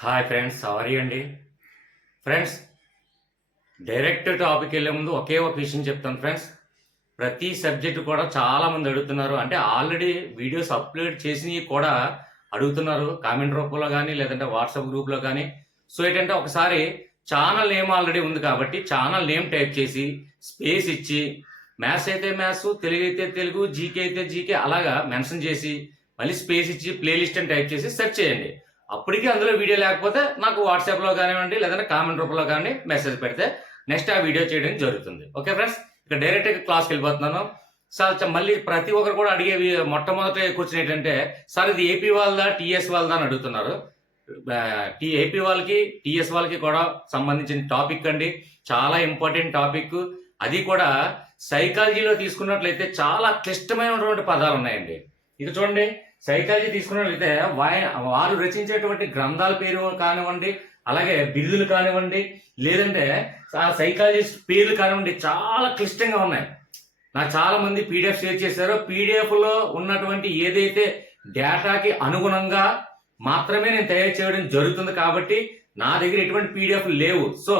Hi friends, sorry అండి. Friends, direct topic వెళ్ళే ముందు ఒకే ఒక విషయం చెప్తాను ఫ్రెండ్స్. ప్రతి సబ్జెక్టు కూడా చాలామంది అడుగుతున్నారు. అంటే ఆల్రెడీ వీడియోస్ అప్లోడ్ చేసినవి కూడా అడుగుతున్నారు కామెంట్ రూపంలో కానీ లేదంటే వాట్సాప్ గ్రూప్లో కానీ. సో ఏంటంటే ఒకసారి ఛానల్ నేమ్ ఆల్రెడీ ఉంది కాబట్టి ఛానల్ నేమ్ టైప్ చేసి స్పేస్ ఇచ్చి మ్యాథ్స్ అయితే మ్యాథ్స్, తెలుగు అయితే తెలుగు, జీకే అయితే జీకే అలాగా మెన్షన్ చేసి మళ్ళీ స్పేస్ ఇచ్చి ప్లేలిస్ట్ అని టైప్ చేసి సెర్చ్ చేయండి. అప్పటికి అందులో వీడియో లేకపోతే నాకు వాట్సాప్లో కానివ్వండి లేదంటే కామెంట్ రూపంలో కానీ మెసేజ్ పెడితే నెక్స్ట్ ఆ వీడియో చేయడం జరుగుతుంది. ఓకే ఫ్రెండ్స్, ఇక డైరెక్ట్గా క్లాస్కి వెళ్ళిపోతున్నాను. సార్ మళ్ళీ ప్రతి ఒక్కరు కూడా అడిగేవి మొట్టమొదటి క్వశ్చన్ ఏంటంటే, సార్ ఇది ఏపీ వాళ్ళదా టీఎస్ వాళ్ళదా అని అడుగుతున్నారు. ఏపీ వాళ్ళకి టీఎస్ వాళ్ళకి కూడా సంబంధించిన టాపిక్ అండి, చాలా ఇంపార్టెంట్ టాపిక్. అది కూడా సైకాలజీలో తీసుకున్నట్లయితే చాలా క్లిష్టమైనటువంటి పదాలు ఉన్నాయండి. ఇక చూడండి, సైకాలజీ తీసుకున్నట్లయితే వారు రచించేటువంటి గ్రంథాల పేరు కానివ్వండి, అలాగే బిరుదులు కానివ్వండి, లేదంటే సైకాలజిస్ట్ పేర్లు కానివ్వండి, చాలా క్లిష్టంగా ఉన్నాయి. నాకు చాలా మంది పీడిఎఫ్ షేర్ చేశారు. పీడిఎఫ్లో ఉన్నటువంటి ఏదైతే డేటాకి అనుగుణంగా మాత్రమే నేను తయారు చేయడం జరుగుతుంది కాబట్టి నా దగ్గర ఎటువంటి పీడిఎఫ్ లేవు. సో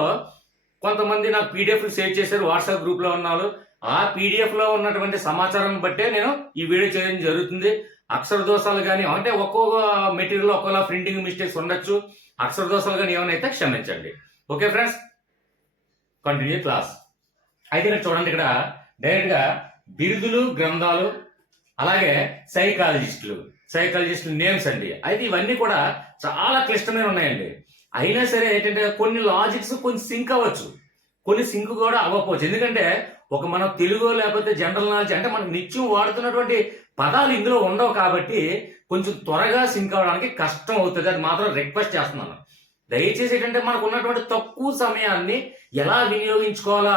కొంతమంది నాకు పీడిఎఫ్లు షేర్ చేశారు వాట్సాప్ గ్రూప్లో ఉన్నారు. ఆ పీడిఎఫ్లో ఉన్నటువంటి సమాచారం బట్టే నేను ఈ వీడియో చేయడం జరుగుతుంది. అక్షర దోషాలు కానీ, అంటే ఒక్కొక్క మెటీరియల్ ఒక్కోలా ప్రింటింగ్ మిస్టేక్స్ ఉండొచ్చు. అక్షర దోషాలు కానీ ఏమైనా అయితే క్షమించండి. Okay friends, continue class. అయితే ఇక్కడ చూడండి, ఇక్కడ డైరెక్ట్గా బిరుదులు, గ్రంథాలు, అలాగే సైకాలజిస్టులు నేమ్స్ అండి. అయితే ఇవన్నీ కూడా చాలా క్లిష్టమైన ఉన్నాయండి. అయినా సరే ఏంటంటే కొన్ని లాజిక్స్ కొన్ని సింక్ అవ్వచ్చు, కొన్ని సింక్ కూడా అవ్వకపోవచ్చు. ఎందుకంటే ఒక మన తెలుగు లేకపోతే జనరల్ నాలెడ్జ్ అంటే మనం నిత్యం వాడుతున్నటువంటి పదాలు ఇందులో ఉండవు కాబట్టి కొంచెం త్వరగా సింక్ అవ్వడానికి కష్టం అవుతుంది. అది మాత్రం రిక్వెస్ట్ చేస్తున్నాను. దయచేసి ఏంటంటే మనకు ఉన్నటువంటి తక్కువ సమయాన్ని ఎలా వినియోగించుకోవాలా,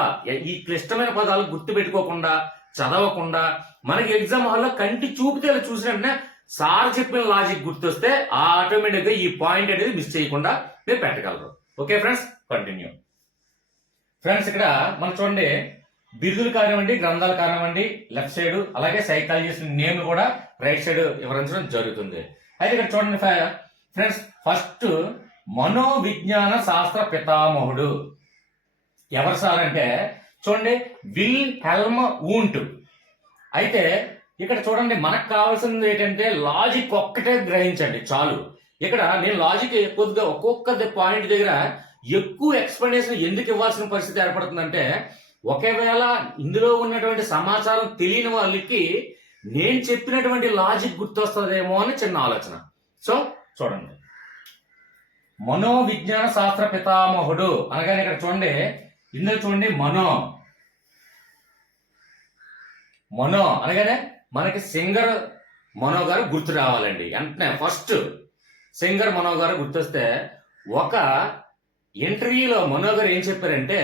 ఈ క్లిష్టమైన పదాలు గుర్తు పెట్టుకోకుండా చదవకుండా మనకి ఎగ్జామ్ హాల్లో కంటి చూపితే చూసినట్టునే సార్ చెప్పిన లాజిక్ గుర్తొస్తే ఆటోమేటిక్గా ఈ పాయింట్ అనేది మిస్ చేయకుండా మీరు పెట్టగలరు. Okay friends, continue. ఫ్రెండ్స్, ఇక్కడ మనం చూడండి, బిరుదులు కానివ్వండి, గ్రంథాలు కానివ్వండి లెఫ్ట్ సైడ్, అలాగే సైకాలజిస్ట్ నేమ్ కూడా రైట్ సైడ్ వివరించడం జరుగుతుంది. అయితే ఇక్కడ చూడండి ఫ్రెండ్స్, ఫస్ట్ మనోవిజ్ఞాన శాస్త్ర పితామహుడు ఎవరు సార్ అంటే చూడండి, విల్ హెల్మ్ వూంట్. అయితే ఇక్కడ చూడండి, మనకు కావాల్సింది ఏంటంటే లాజిక్ ఒక్కటే గ్రహించండి చాలు. ఇక్కడ నేను లాజిక్ కొద్దిగా ఒక్కొక్క పాయింట్ దగ్గర ఎక్కువ ఎక్స్ప్లెనేషన్ ఎందుకు ఇవ్వాల్సిన పరిస్థితి ఏర్పడుతుందంటే, ఒకవేళ ఇందులో ఉన్నటువంటి సమాచారం తెలియని వాళ్ళకి నేను చెప్పినటువంటి లాజిక్ గుర్తొస్తుందేమో అని చిన్న ఆలోచన. సో చూడండి, మనోవిజ్ఞాన శాస్త్ర పితామహుడు అనగానే ఇక్కడ చూడండి, ఇందులో చూడండి మనో అనగానే మనకి సింగర్ మనో గారు గుర్తు రావాలండి. వెంటనే ఫస్ట్ సింగర్ మనో గారు గుర్తొస్తే, ఒక ఇంటర్వ్యూలో మనో గారు ఏం చెప్పారంటే,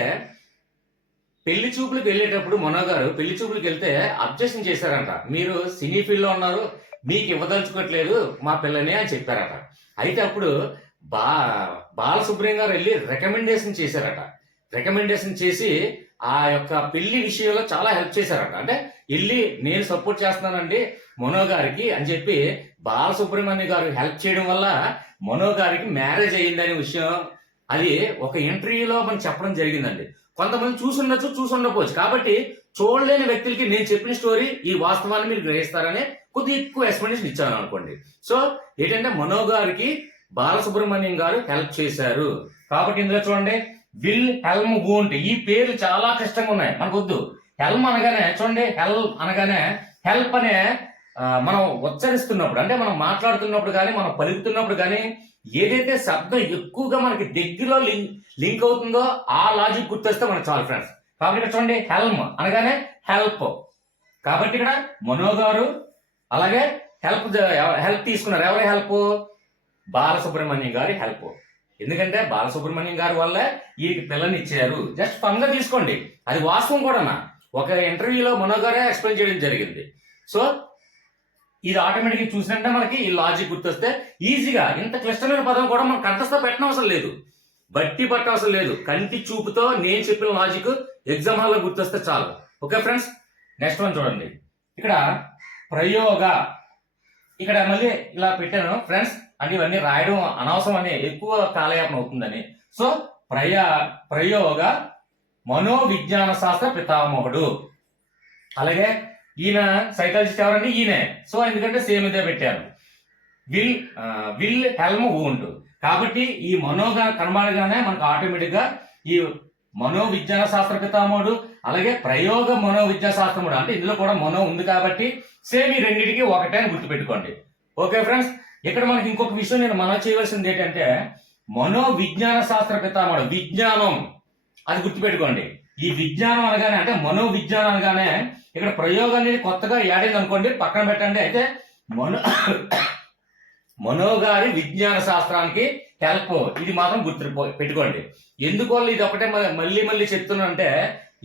పెళ్లి చూపులకు వెళ్ళేటప్పుడు మనో గారు పెళ్లి చూపులకు వెళ్తే అబ్జెక్షన్ చేశారంట. మీరు సినీ ఫీల్డ్లో ఉన్నారు, మీకు ఇవ్వదలుచుకోవట్లేదు మా పిల్లని అని చెప్పారట. అయితే అప్పుడు బాలసుబ్రహ్మణ్యం గారు వెళ్ళి రికమెండేషన్ చేశారట. రికమెండేషన్ చేసి ఆ యొక్క పెళ్లి విషయంలో చాలా హెల్ప్ చేశారట. అంటే వెళ్ళి నేను సపోర్ట్ చేస్తున్నానండి మనో గారికి అని చెప్పి బాలసుబ్రహ్మణ్యం గారు హెల్ప్ చేయడం వల్ల మనో గారికి మ్యారేజ్ అయ్యిందనే విషయం అది ఒక ఇంటర్వ్యూలో మనం చెప్పడం జరిగిందండి. కొంతమంది చూసుండకపోవచ్చు. కాబట్టి చూడలేని వ్యక్తులకి నేను చెప్పిన స్టోరీ ఈ వాస్తవాన్ని మీరు గ్రహిస్తారని కొద్దిగా ఎక్కువ ఎక్స్ప్లెనేషన్ ఇచ్చాను అనుకోండి. సో ఏంటంటే మనో గారికి బాలసుబ్రహ్మణ్యం గారు హెల్ప్ చేశారు. కాబట్టి ఇందులో చూడండి, విల్ హెల్మ్ వూంట్, ఈ పేర్లు చాలా కష్టంగా ఉన్నాయి మనకు వద్దు. హెల్మ్ అనగానే చూడండి, అనగానే హెల్ప్ అనే మనం ఉచ్చరిస్తున్నప్పుడు, అంటే మనం మాట్లాడుతున్నప్పుడు కానీ మనం పలుకుతున్నప్పుడు కానీ ఏదైతే శబ్దం ఎక్కువగా మనకి దగ్గరలో లింక్ అవుతుందో ఆ లాజిక్ గుర్తొస్తే మనకు చాలు ఫ్రెండ్స్. కాబట్టి ఇక్కడ చూడండి, హెల్మ్ అనగానే హెల్ప్. కాబట్టి ఇక్కడ మనో గారు అలాగే హెల్ప్ తీసుకున్నారు. ఎవరి హెల్ప్? బాలసుబ్రహ్మణ్యం గారి హెల్ప్. ఎందుకంటే బాలసుబ్రహ్మణ్యం గారి వల్ల వీరికి పిల్లని ఇచ్చారు. జస్ట్ ఫన్ గా తీసుకోండి, అది వాస్తవం కూడా. ఒక ఇంటర్వ్యూలో మనో గారే ఎక్స్ప్లెయిన్ చేయడం జరిగింది. సో ఇది ఆటోమేటిక్గా చూసినట్టే మనకి ఈ లాజిక్ గుర్తొస్తే ఈజీగా, ఇంత క్లిష్టమైన పదం కూడా మనం కంఠస్థ పెట్టనవసరం లేదు, బట్టి పట్టవసరం లేదు. కంటి చూపుతో నేను చెప్పిన లాజిక్ ఎగ్జామ్ హాల్లో గుర్తొస్తే చాలు. ఓకే ఫ్రెండ్స్, నెక్స్ట్ వన్ చూడండి, ఇక్కడ ప్రయోగ ఇక్కడ మళ్ళీ ఇలా పెట్టాను ఫ్రెండ్స్, అంటే ఇవన్నీ రాయడం అనవసరం అని, ఎక్కువ కాలయాపన అవుతుందని. సో ప్రయోగ మనోవిజ్ఞాన శాస్త్ర పితామహుడు. అలాగే ఈయన సైకాలజిస్ట్ ఎవరండి? ఈయనే. సో ఎందుకంటే సేమ్ ఇదే పెట్టారు, విల్ హెల్మ్ వూండ్. కాబట్టి ఈ మనోగా కనబడగానే మనకు ఆటోమేటిక్ గా ఈ మనోవిజ్ఞాన శాస్త్ర పితామహుడు, అలాగే ప్రయోగ మనోవిద్యా శాస్త్రముడు, అంటే ఇందులో కూడా మనో ఉంది కాబట్టి సేమ్ ఈ రెండింటికి ఒకటే అని గుర్తుపెట్టుకోండి. ఓకే ఫ్రెండ్స్, ఇక్కడ మనకి ఇంకొక విషయం నేను మనం చేయవలసింది ఏంటంటే మనోవిజ్ఞాన శాస్త్ర పితామహుడు, విజ్ఞానం అది గుర్తుపెట్టుకోండి. ఈ విజ్ఞానం అనగానే అంటే మనోవిజ్ఞానం అనగానే ఇక్కడ ప్రయోగం అనేది కొత్తగా యాడ్ అయింది అనుకోండి, పక్కన పెట్టండి. అయితే మనోగారి విజ్ఞాన శాస్త్రానికి హెల్ప్, ఇది మాత్రం గుర్తు పెట్టుకోండి. ఎందువల్ల ఇది ఒకటే మళ్ళీ చెప్తున్నానంటే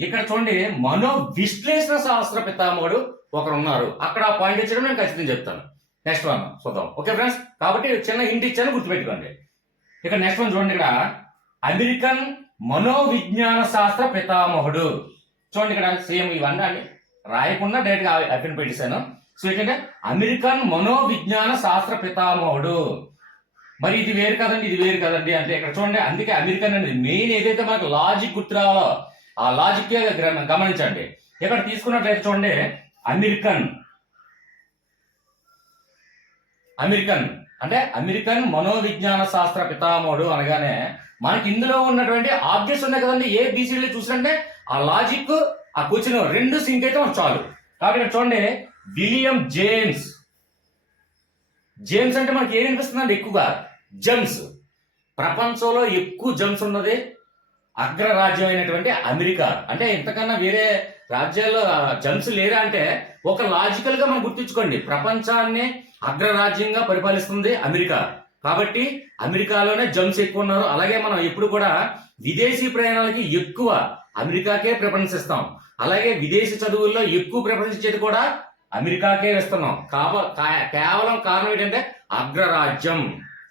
ఇక్కడ చూడండి, మనో విశ్లేషణ శాస్త్ర పితామహుడు ఒకరు ఉన్నారు. అక్కడ ఆ పాయింట్ ఇచ్చడం నేను ఖచ్చితంగా చెప్తాను. నెక్స్ట్ వన్ చూద్దాం. ఓకే ఫ్రెండ్స్, కాబట్టి చిన్న హింట్ ఇచ్చాను, గుర్తుపెట్టుకోండి. ఇక్కడ నెక్స్ట్ వన్ చూడండి, ఇక్కడ అమెరికన్ మనోవిజ్ఞాన శాస్త్ర పితామహుడు. చూడండి ఇక్కడ సేమ్ ఇవన్నీ అని రాయకుండా డైరెక్ట్ గా అఫిన్ పెట్టేశాను. సో ఏంటంటే అమెరికన్ మనోవిజ్ఞాన శాస్త్ర పితామహుడు. మరి ఇది వేరు కదండి, ఇది వేరు కదండి అంటే ఇక్కడ చూడండి, అందుకే అమెరికన్ అనేది మెయిన్ ఏదైతే మనకు లాజిక్ గుర్తు రావాలో ఆ లాజిక్ గమనించండి. ఇక్కడ తీసుకున్నట్లయితే చూడండి, అమెరికన్ అంటే అమెరికన్ మనోవిజ్ఞాన శాస్త్ర పితామహుడు అనగానే మనకి ఇందులో ఉన్నటువంటి ఆబ్జెక్ట్స్ ఉన్నాయి కదండి, ABCD చూసినట్టే ఆ లాజిక్ ఆ క్వశ్చన్ రెండు సింక్ అయితే మనకు చాలు. కాబట్టి ఇక్కడ చూడండి, విలియం జేమ్స్ అంటే మనకి ఏం అనిపిస్తుందండి? ఎక్కువగా జమ్స్, ప్రపంచంలో ఎక్కువ జమ్స్ ఉన్నది అగ్రరాజ్యం అయినటువంటి అమెరికా. అంటే ఇంతకన్నా వేరే రాజ్యాల్లో జమ్స్ లేరా అంటే ఒక లాజికల్ గా మనం గుర్తించుకోండి, ప్రపంచాన్ని అగ్రరాజ్యంగా పరిపాలిస్తుంది అమెరికా. కాబట్టి అమెరికాలోనే జమ్స్ ఎక్కువ ఉన్నారు. అలాగే మనం ఎప్పుడు కూడా విదేశీ ప్రయాణాలకి ఎక్కువ అమెరికాకే ప్రిఫరెన్స్ ఇస్తాం. అలాగే విదేశీ చదువుల్లో ఎక్కువ ప్రిఫరెన్స్ ఇచ్చేది కూడా అమెరికాకే ఇస్తున్నాం. కేవలం కారణం ఏంటంటే అగ్రరాజ్యం.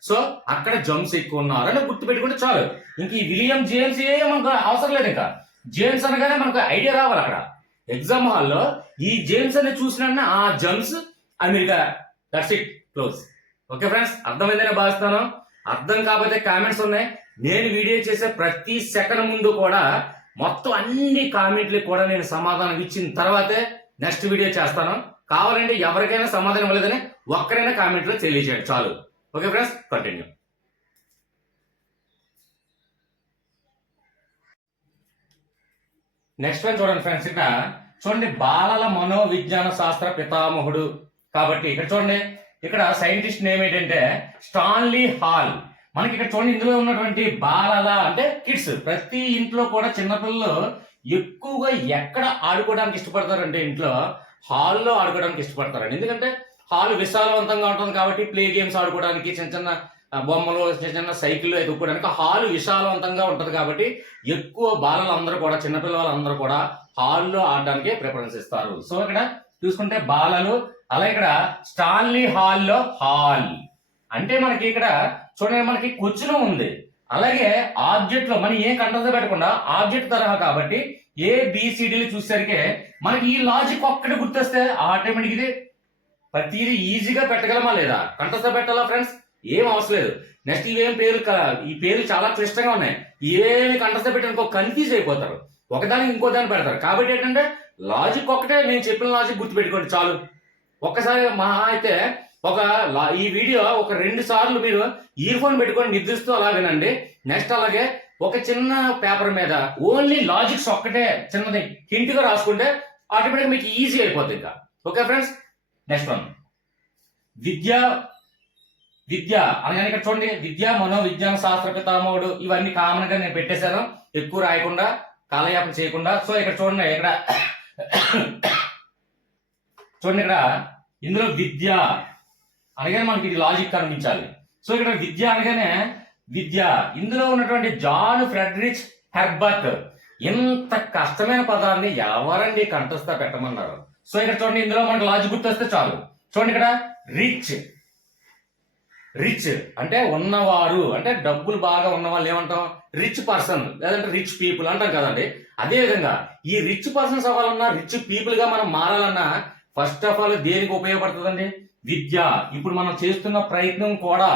సో అక్కడ జమ్స్ ఎక్కువ ఉన్నారు అని గుర్తుపెట్టుకుంటే చాలు. ఇంక ఈ విలియం జేమ్స్ మనకు అవసరం లేదు. ఇంకా జేమ్స్ అనగానే మనకు ఐడియా రావాలి. అక్కడ ఎగ్జామ్ హాల్లో ఈ జేమ్స్ అని చూసిన ఆ James America. That's it, close. Okay friends, అర్థమైందని భావిస్తాను. అర్థం కాకపోతే కామెంట్స్ ఉన్నాయి. నేను వీడియో చేసే ప్రతి సెకండ్ ముందు కూడా మొత్తం అన్ని కామెంట్లకు కూడా నేను సమాధానం ఇచ్చిన తర్వాతే నెక్స్ట్ వీడియో చేస్తాను. కావాలంటే ఎవరికైనా సమాధానం ఇవ్వలేదని ఒక్కరైనా కామెంట్లో తెలియజేయండి చాలు. Okay friends, continue. Next one చూడండి ఫ్రెండ్స్, ఇక్కడ చూడండి, బాలల మనోవిజ్ఞాన శాస్త్ర పితామహుడు. కాబట్టి ఇక్కడ చూడండి, ఇక్కడ సైంటిస్ట్ నేమ్ ఏంటంటే స్టాన్లీ హాల్. మనకి ఇక్కడ చూడండి, ఇందులో ఉన్నటువంటి బాలల అంటే కిడ్స్. ప్రతి ఇంట్లో కూడా చిన్నపిల్లలు ఎక్కువగా ఎక్కడ ఆడుకోవడానికి ఇష్టపడతారంటే ఇంట్లో హాల్లో ఆడుకోవడానికి ఇష్టపడతారండి. ఎందుకంటే హాల్ విశాలవంతంగా ఉంటుంది కాబట్టి ప్లే గేమ్స్ ఆడుకోవడానికి, చిన్న చిన్న బొమ్మలు, చిన్న చిన్న సైకిల్ ఎదుర్కోవడానికి హాల్ విశాలవంతంగా ఉంటది. కాబట్టి ఎక్కువ బాలలందరూ కూడా, చిన్నపిల్లలందరూ కూడా హాల్లో ఆడడానికి ప్రిఫరెన్స్ ఇస్తారు. సో ఇక్కడ చూసుకుంటే బాలలు. అలాగే ఇక్కడ స్టాన్లీ హాల్లో హాల్ అంటే మనకి ఇక్కడ చూడండి, మనకి క్వశ్చన్ ఉంది. అలాగే ఆబ్జెక్ట్ లో మనం ఏం కంటెంట్ పెట్టకుండా ఆబ్జెక్ట్ తరహా కాబట్టి ABCDలు చూసేసరికి మనకి ఈ లాజిక్ ఒక్కటి గుర్తొస్తే ఆటోమేటిక్ ఇది ప్రతిదీ ఈజీగా పెట్టగలమా లేదా? కంటెంట్ పెట్టాలా ఫ్రెండ్స్? ఏం అవసరం లేదు. నెక్స్ట్ ఇవేం ఈ పేర్లు చాలా క్లిష్టంగా ఉన్నాయి. ఏమి కంటెంట్ పెట్టడానికి కన్ఫ్యూజ్ అయిపోతారు, ఒకదానికి ఇంకో దాన్ని పెడతారు. కాబట్టి ఏంటంటే లాజిక్ ఒక్కటే, నేను చెప్పిన లాజిక్ గుర్తుపెట్టుకోండి చాలు. ఒక్కసారి మహా అయితే ఈ వీడియో ఒక 2 సార్లు మీరు ఇయర్ ఫోన్ పెట్టుకొని నిద్రిస్తూ అలా వినండి. నెక్స్ట్ అలాగే ఒక చిన్న పేపర్ మీద ఓన్లీ లాజిక్స్ ఒక్కటే చిన్నది హింట్ గా రాసుకుంటే ఆటోమేటిక్ మీకు ఈజీ అయిపోతుంది ఇంకా. ఓకే ఫ్రెండ్స్, నెక్స్ట్ వన్ విద్య అనగానే ఇక్కడ చూడండి, విద్యా మనోవిజ్ఞాన శాస్త్ర పితామహుడు. ఇవన్నీ కామన్ గా నేను పెట్టేశాను, ఎక్కువ రాయకుండా కాలయాపన చేయకుండా. సో ఇక్కడ చూడండి, ఇక్కడ చూడండి, ఇక్కడ ఇందులో విద్య అనగానే మనకి ఇది లాజిక్ కనిపించాలి. సో ఇక్కడ విద్య అనగానే ఇందులో ఉన్నటువంటి జాన్ ఫ్రెడరిక్ హెర్బర్ట్. ఇంత కష్టమైన పదాన్ని ఎవరండి కంఠస్థ పెట్టమన్నారు? సో ఇక్కడ చూడండి, ఇందులో మనకు లాజిక్ గుర్తొస్తే చాలు. చూడండి, ఇక్కడ రిచ్ అంటే ఉన్నవారు, అంటే డబ్బులు బాగా ఉన్న వాళ్ళు ఏమంటాం? రిచ్ పర్సన్, లేదంటే రిచ్ పీపుల్ అంటాం కదండి. అదే విధంగా ఈ రిచ్ పర్సన్స్ అవ్వాలన్నా, రిచ్ పీపుల్ గా మనం మారాలన్నా ఫస్ట్ ఆఫ్ ఆల్ దేనికి ఉపయోగపడుతుందండి? విద్య. ఇప్పుడు మనం చేస్తున్న ప్రయత్నం కూడా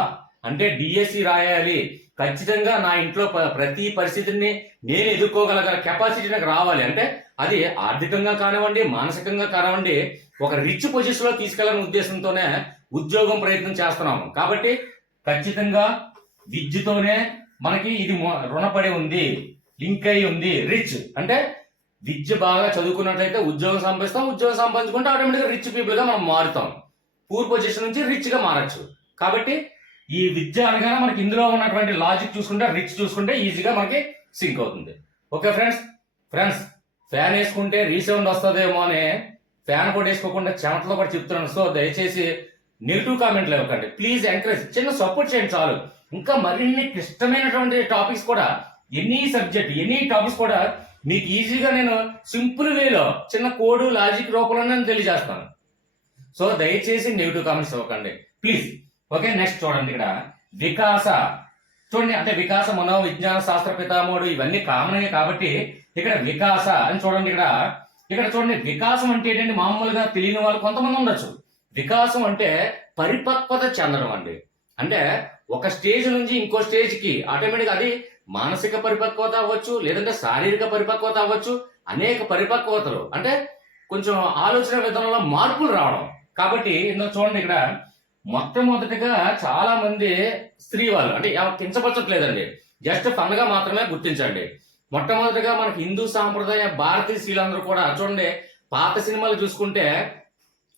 అంటే డిఎస్సి రాయాలి, ఖచ్చితంగా నా ఇంట్లో ప్రతి పరిస్థితిని నేను ఎదుర్కోగలగల కెపాసిటీ నాకు రావాలి అంటే అది ఆర్థికంగా కానివ్వండి, మానసికంగా కానివ్వండి, ఒక రిచ్ పొజిషన్ లో తీసుకెళ్లాలనే ఉద్దేశంతోనే ఉద్యోగం ప్రయత్నం చేస్తున్నాము. కాబట్టి ఖచ్చితంగా విద్యతోనే మనకి ఇది రుణపడి ఉంది, లింక్ అయి ఉంది. రిచ్ అంటే విద్య బాగా చదువుకున్నట్లయితే ఉద్యోగం సంపాదిస్తాం, ఉద్యోగం సంపాదించుకుంటే ఆటోమేటిక్గా రిచ్ పీపుల్ గా మనం మారుతాం, పూర్ పొజిషన్ నుంచి రిచ్ గా మారచ్చు. కాబట్టి ఈ విద్య అనగానే మనకి ఇందులో ఉన్నటువంటి లాజిక్ చూసుకుంటే, రిచ్ చూసుకుంటే ఈజీగా మనకి సింక్ అవుతుంది. ఓకే ఫ్రెండ్స్, ఫ్యాన్ వేసుకుంటే రీసౌండ్ వస్తుందేమో అని ఫ్యాన్ కూడా వేసుకోకుండా చెమటలో కూడా చెప్తున్నాను. సో దయచేసి నెగిటివ్ కామెంట్లు ఇవ్వకండి ప్లీజ్, ఎంకరేజ్, చిన్న సపోర్ట్ చేయండి చాలు. ఇంకా మరిన్ని క్లిష్టమైనటువంటి టాపిక్స్ కూడా, ఎనీ సబ్జెక్ట్ ఎనీ టాపిక్స్ కూడా మీకు ఈజీగా నేను సింపుల్ వేలో చిన్న కోడ్ లాజిక్ రూపంలో నేను తెలియజేస్తాను. సో దయచేసి నెగిటివ్ కామెంట్స్ ఇవ్వకండి ప్లీజ్. ఓకే, నెక్స్ట్ చూడండి ఇక్కడ వికాస. చూడండి, అంటే వికాస మనో విజ్ఞాన శాస్త్ర పితామహుడు ఇవన్నీ కామన్ కాబట్టి ఇక్కడ వికాస అని చూడండి. ఇక్కడ చూడండి, వికాసం అంటే ఏంటంటే మామూలుగా తెలియని వాళ్ళు కొంతమంది ఉండొచ్చు. వికాసం అంటే పరిపక్వత చెందడం అండి. అంటే ఒక స్టేజ్ నుంచి ఇంకో స్టేజ్ కి ఆటోమేటిక్ అది మానసిక పరిపక్వత అవ్వచ్చు, లేదంటే శారీరక పరిపక్వత అవ్వచ్చు. అనేక పరిపక్వతలు అంటే కొంచెం ఆలోచన విధానంలో మార్పులు రావడం. కాబట్టి ఇందులో చూడండి, ఇక్కడ మొట్టమొదటిగా చాలా మంది స్త్రీ వాళ్ళు అంటే కించపరచట్లేదండి, జస్ట్ ఫన్ గా మాత్రమే గుర్తించండి. మొట్టమొదటిగా మనకి హిందూ సాంప్రదాయ భారతీయ స్త్రీలందరూ కూడా చూడండి, పాత సినిమాలు చూసుకుంటే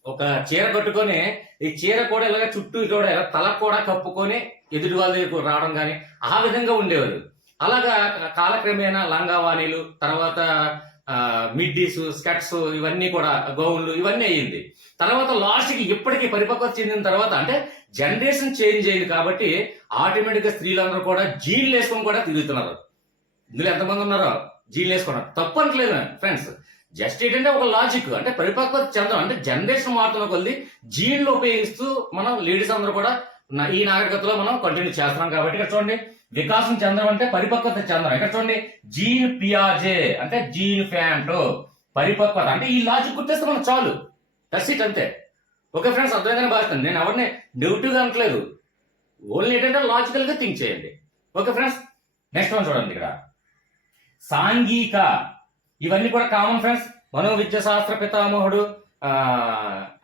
ఒక చీర కట్టుకొని ఈ చీర కూడా ఇలాగ చుట్టూ కూడా ఇలా తల కూడా కప్పుకొని ఎదుటి వాళ్ళ దగ్గరకు రావడం కానీ ఆ విధంగా ఉండేవారు. అలాగా కాలక్రమేణా లంగావాణీలు, తర్వాత మిడ్డీస్, స్కర్ట్స్, ఇవన్నీ కూడా గౌన్లు ఇవన్నీ అయ్యింది. తర్వాత లాస్ట్కి ఇప్పటికీ పరిపక్వత చెందిన తర్వాత అంటే జనరేషన్ చేంజ్ అయింది కాబట్టి ఆటోమేటిక్ గా స్త్రీలందరూ కూడా జీన్లు వేసుకొని కూడా తిరుగుతున్నారు. ఇందులో ఎంతమంది ఉన్నారో జీన్లు వేసుకున్నారు, తప్పు అనట్లేదు ఫ్రెండ్స్. జస్ట్ ఏంటంటే ఒక లాజిక్ అంటే పరిపక్వత చెందడం అంటే జనరేషన్ మారుతున్న కొద్ది జీన్లు ఉపయోగిస్తూ మనం లేడీస్ అందరూ కూడా ఈ నాగరికతలో మనం కంటిన్యూ చేస్తున్నాం. కాబట్టి ఇక్కడ చూడండి, వికాసం చెందడం అంటే పరిపక్వత చెందడం. ఇక్కడ చూడండి, జీన్ పియాజే అంటే జీన్ ఫ్యాంటో, పరిపక్వత అంటే ఈ లాజిక్ గుర్తిస్తే మనం చాలు, దట్స్ ఇట్, అంతే. ఓకే ఫ్రెండ్స్, అర్థమైందని భావిస్తాను. నేను ఎవరిని నెగిటివ్ గా అనట్లేదు, ఓన్లీ ఏంటంటే లాజికల్ గా థింక్ చేయండి. ఓకే ఫ్రెండ్స్, నెక్స్ట్ వన్ చూడండి, ఇక్కడ సాంఘిక. ఇవన్నీ కూడా కామన్ ఫ్రెండ్స్, మనోవిద్య శాస్త్ర పితామహుడు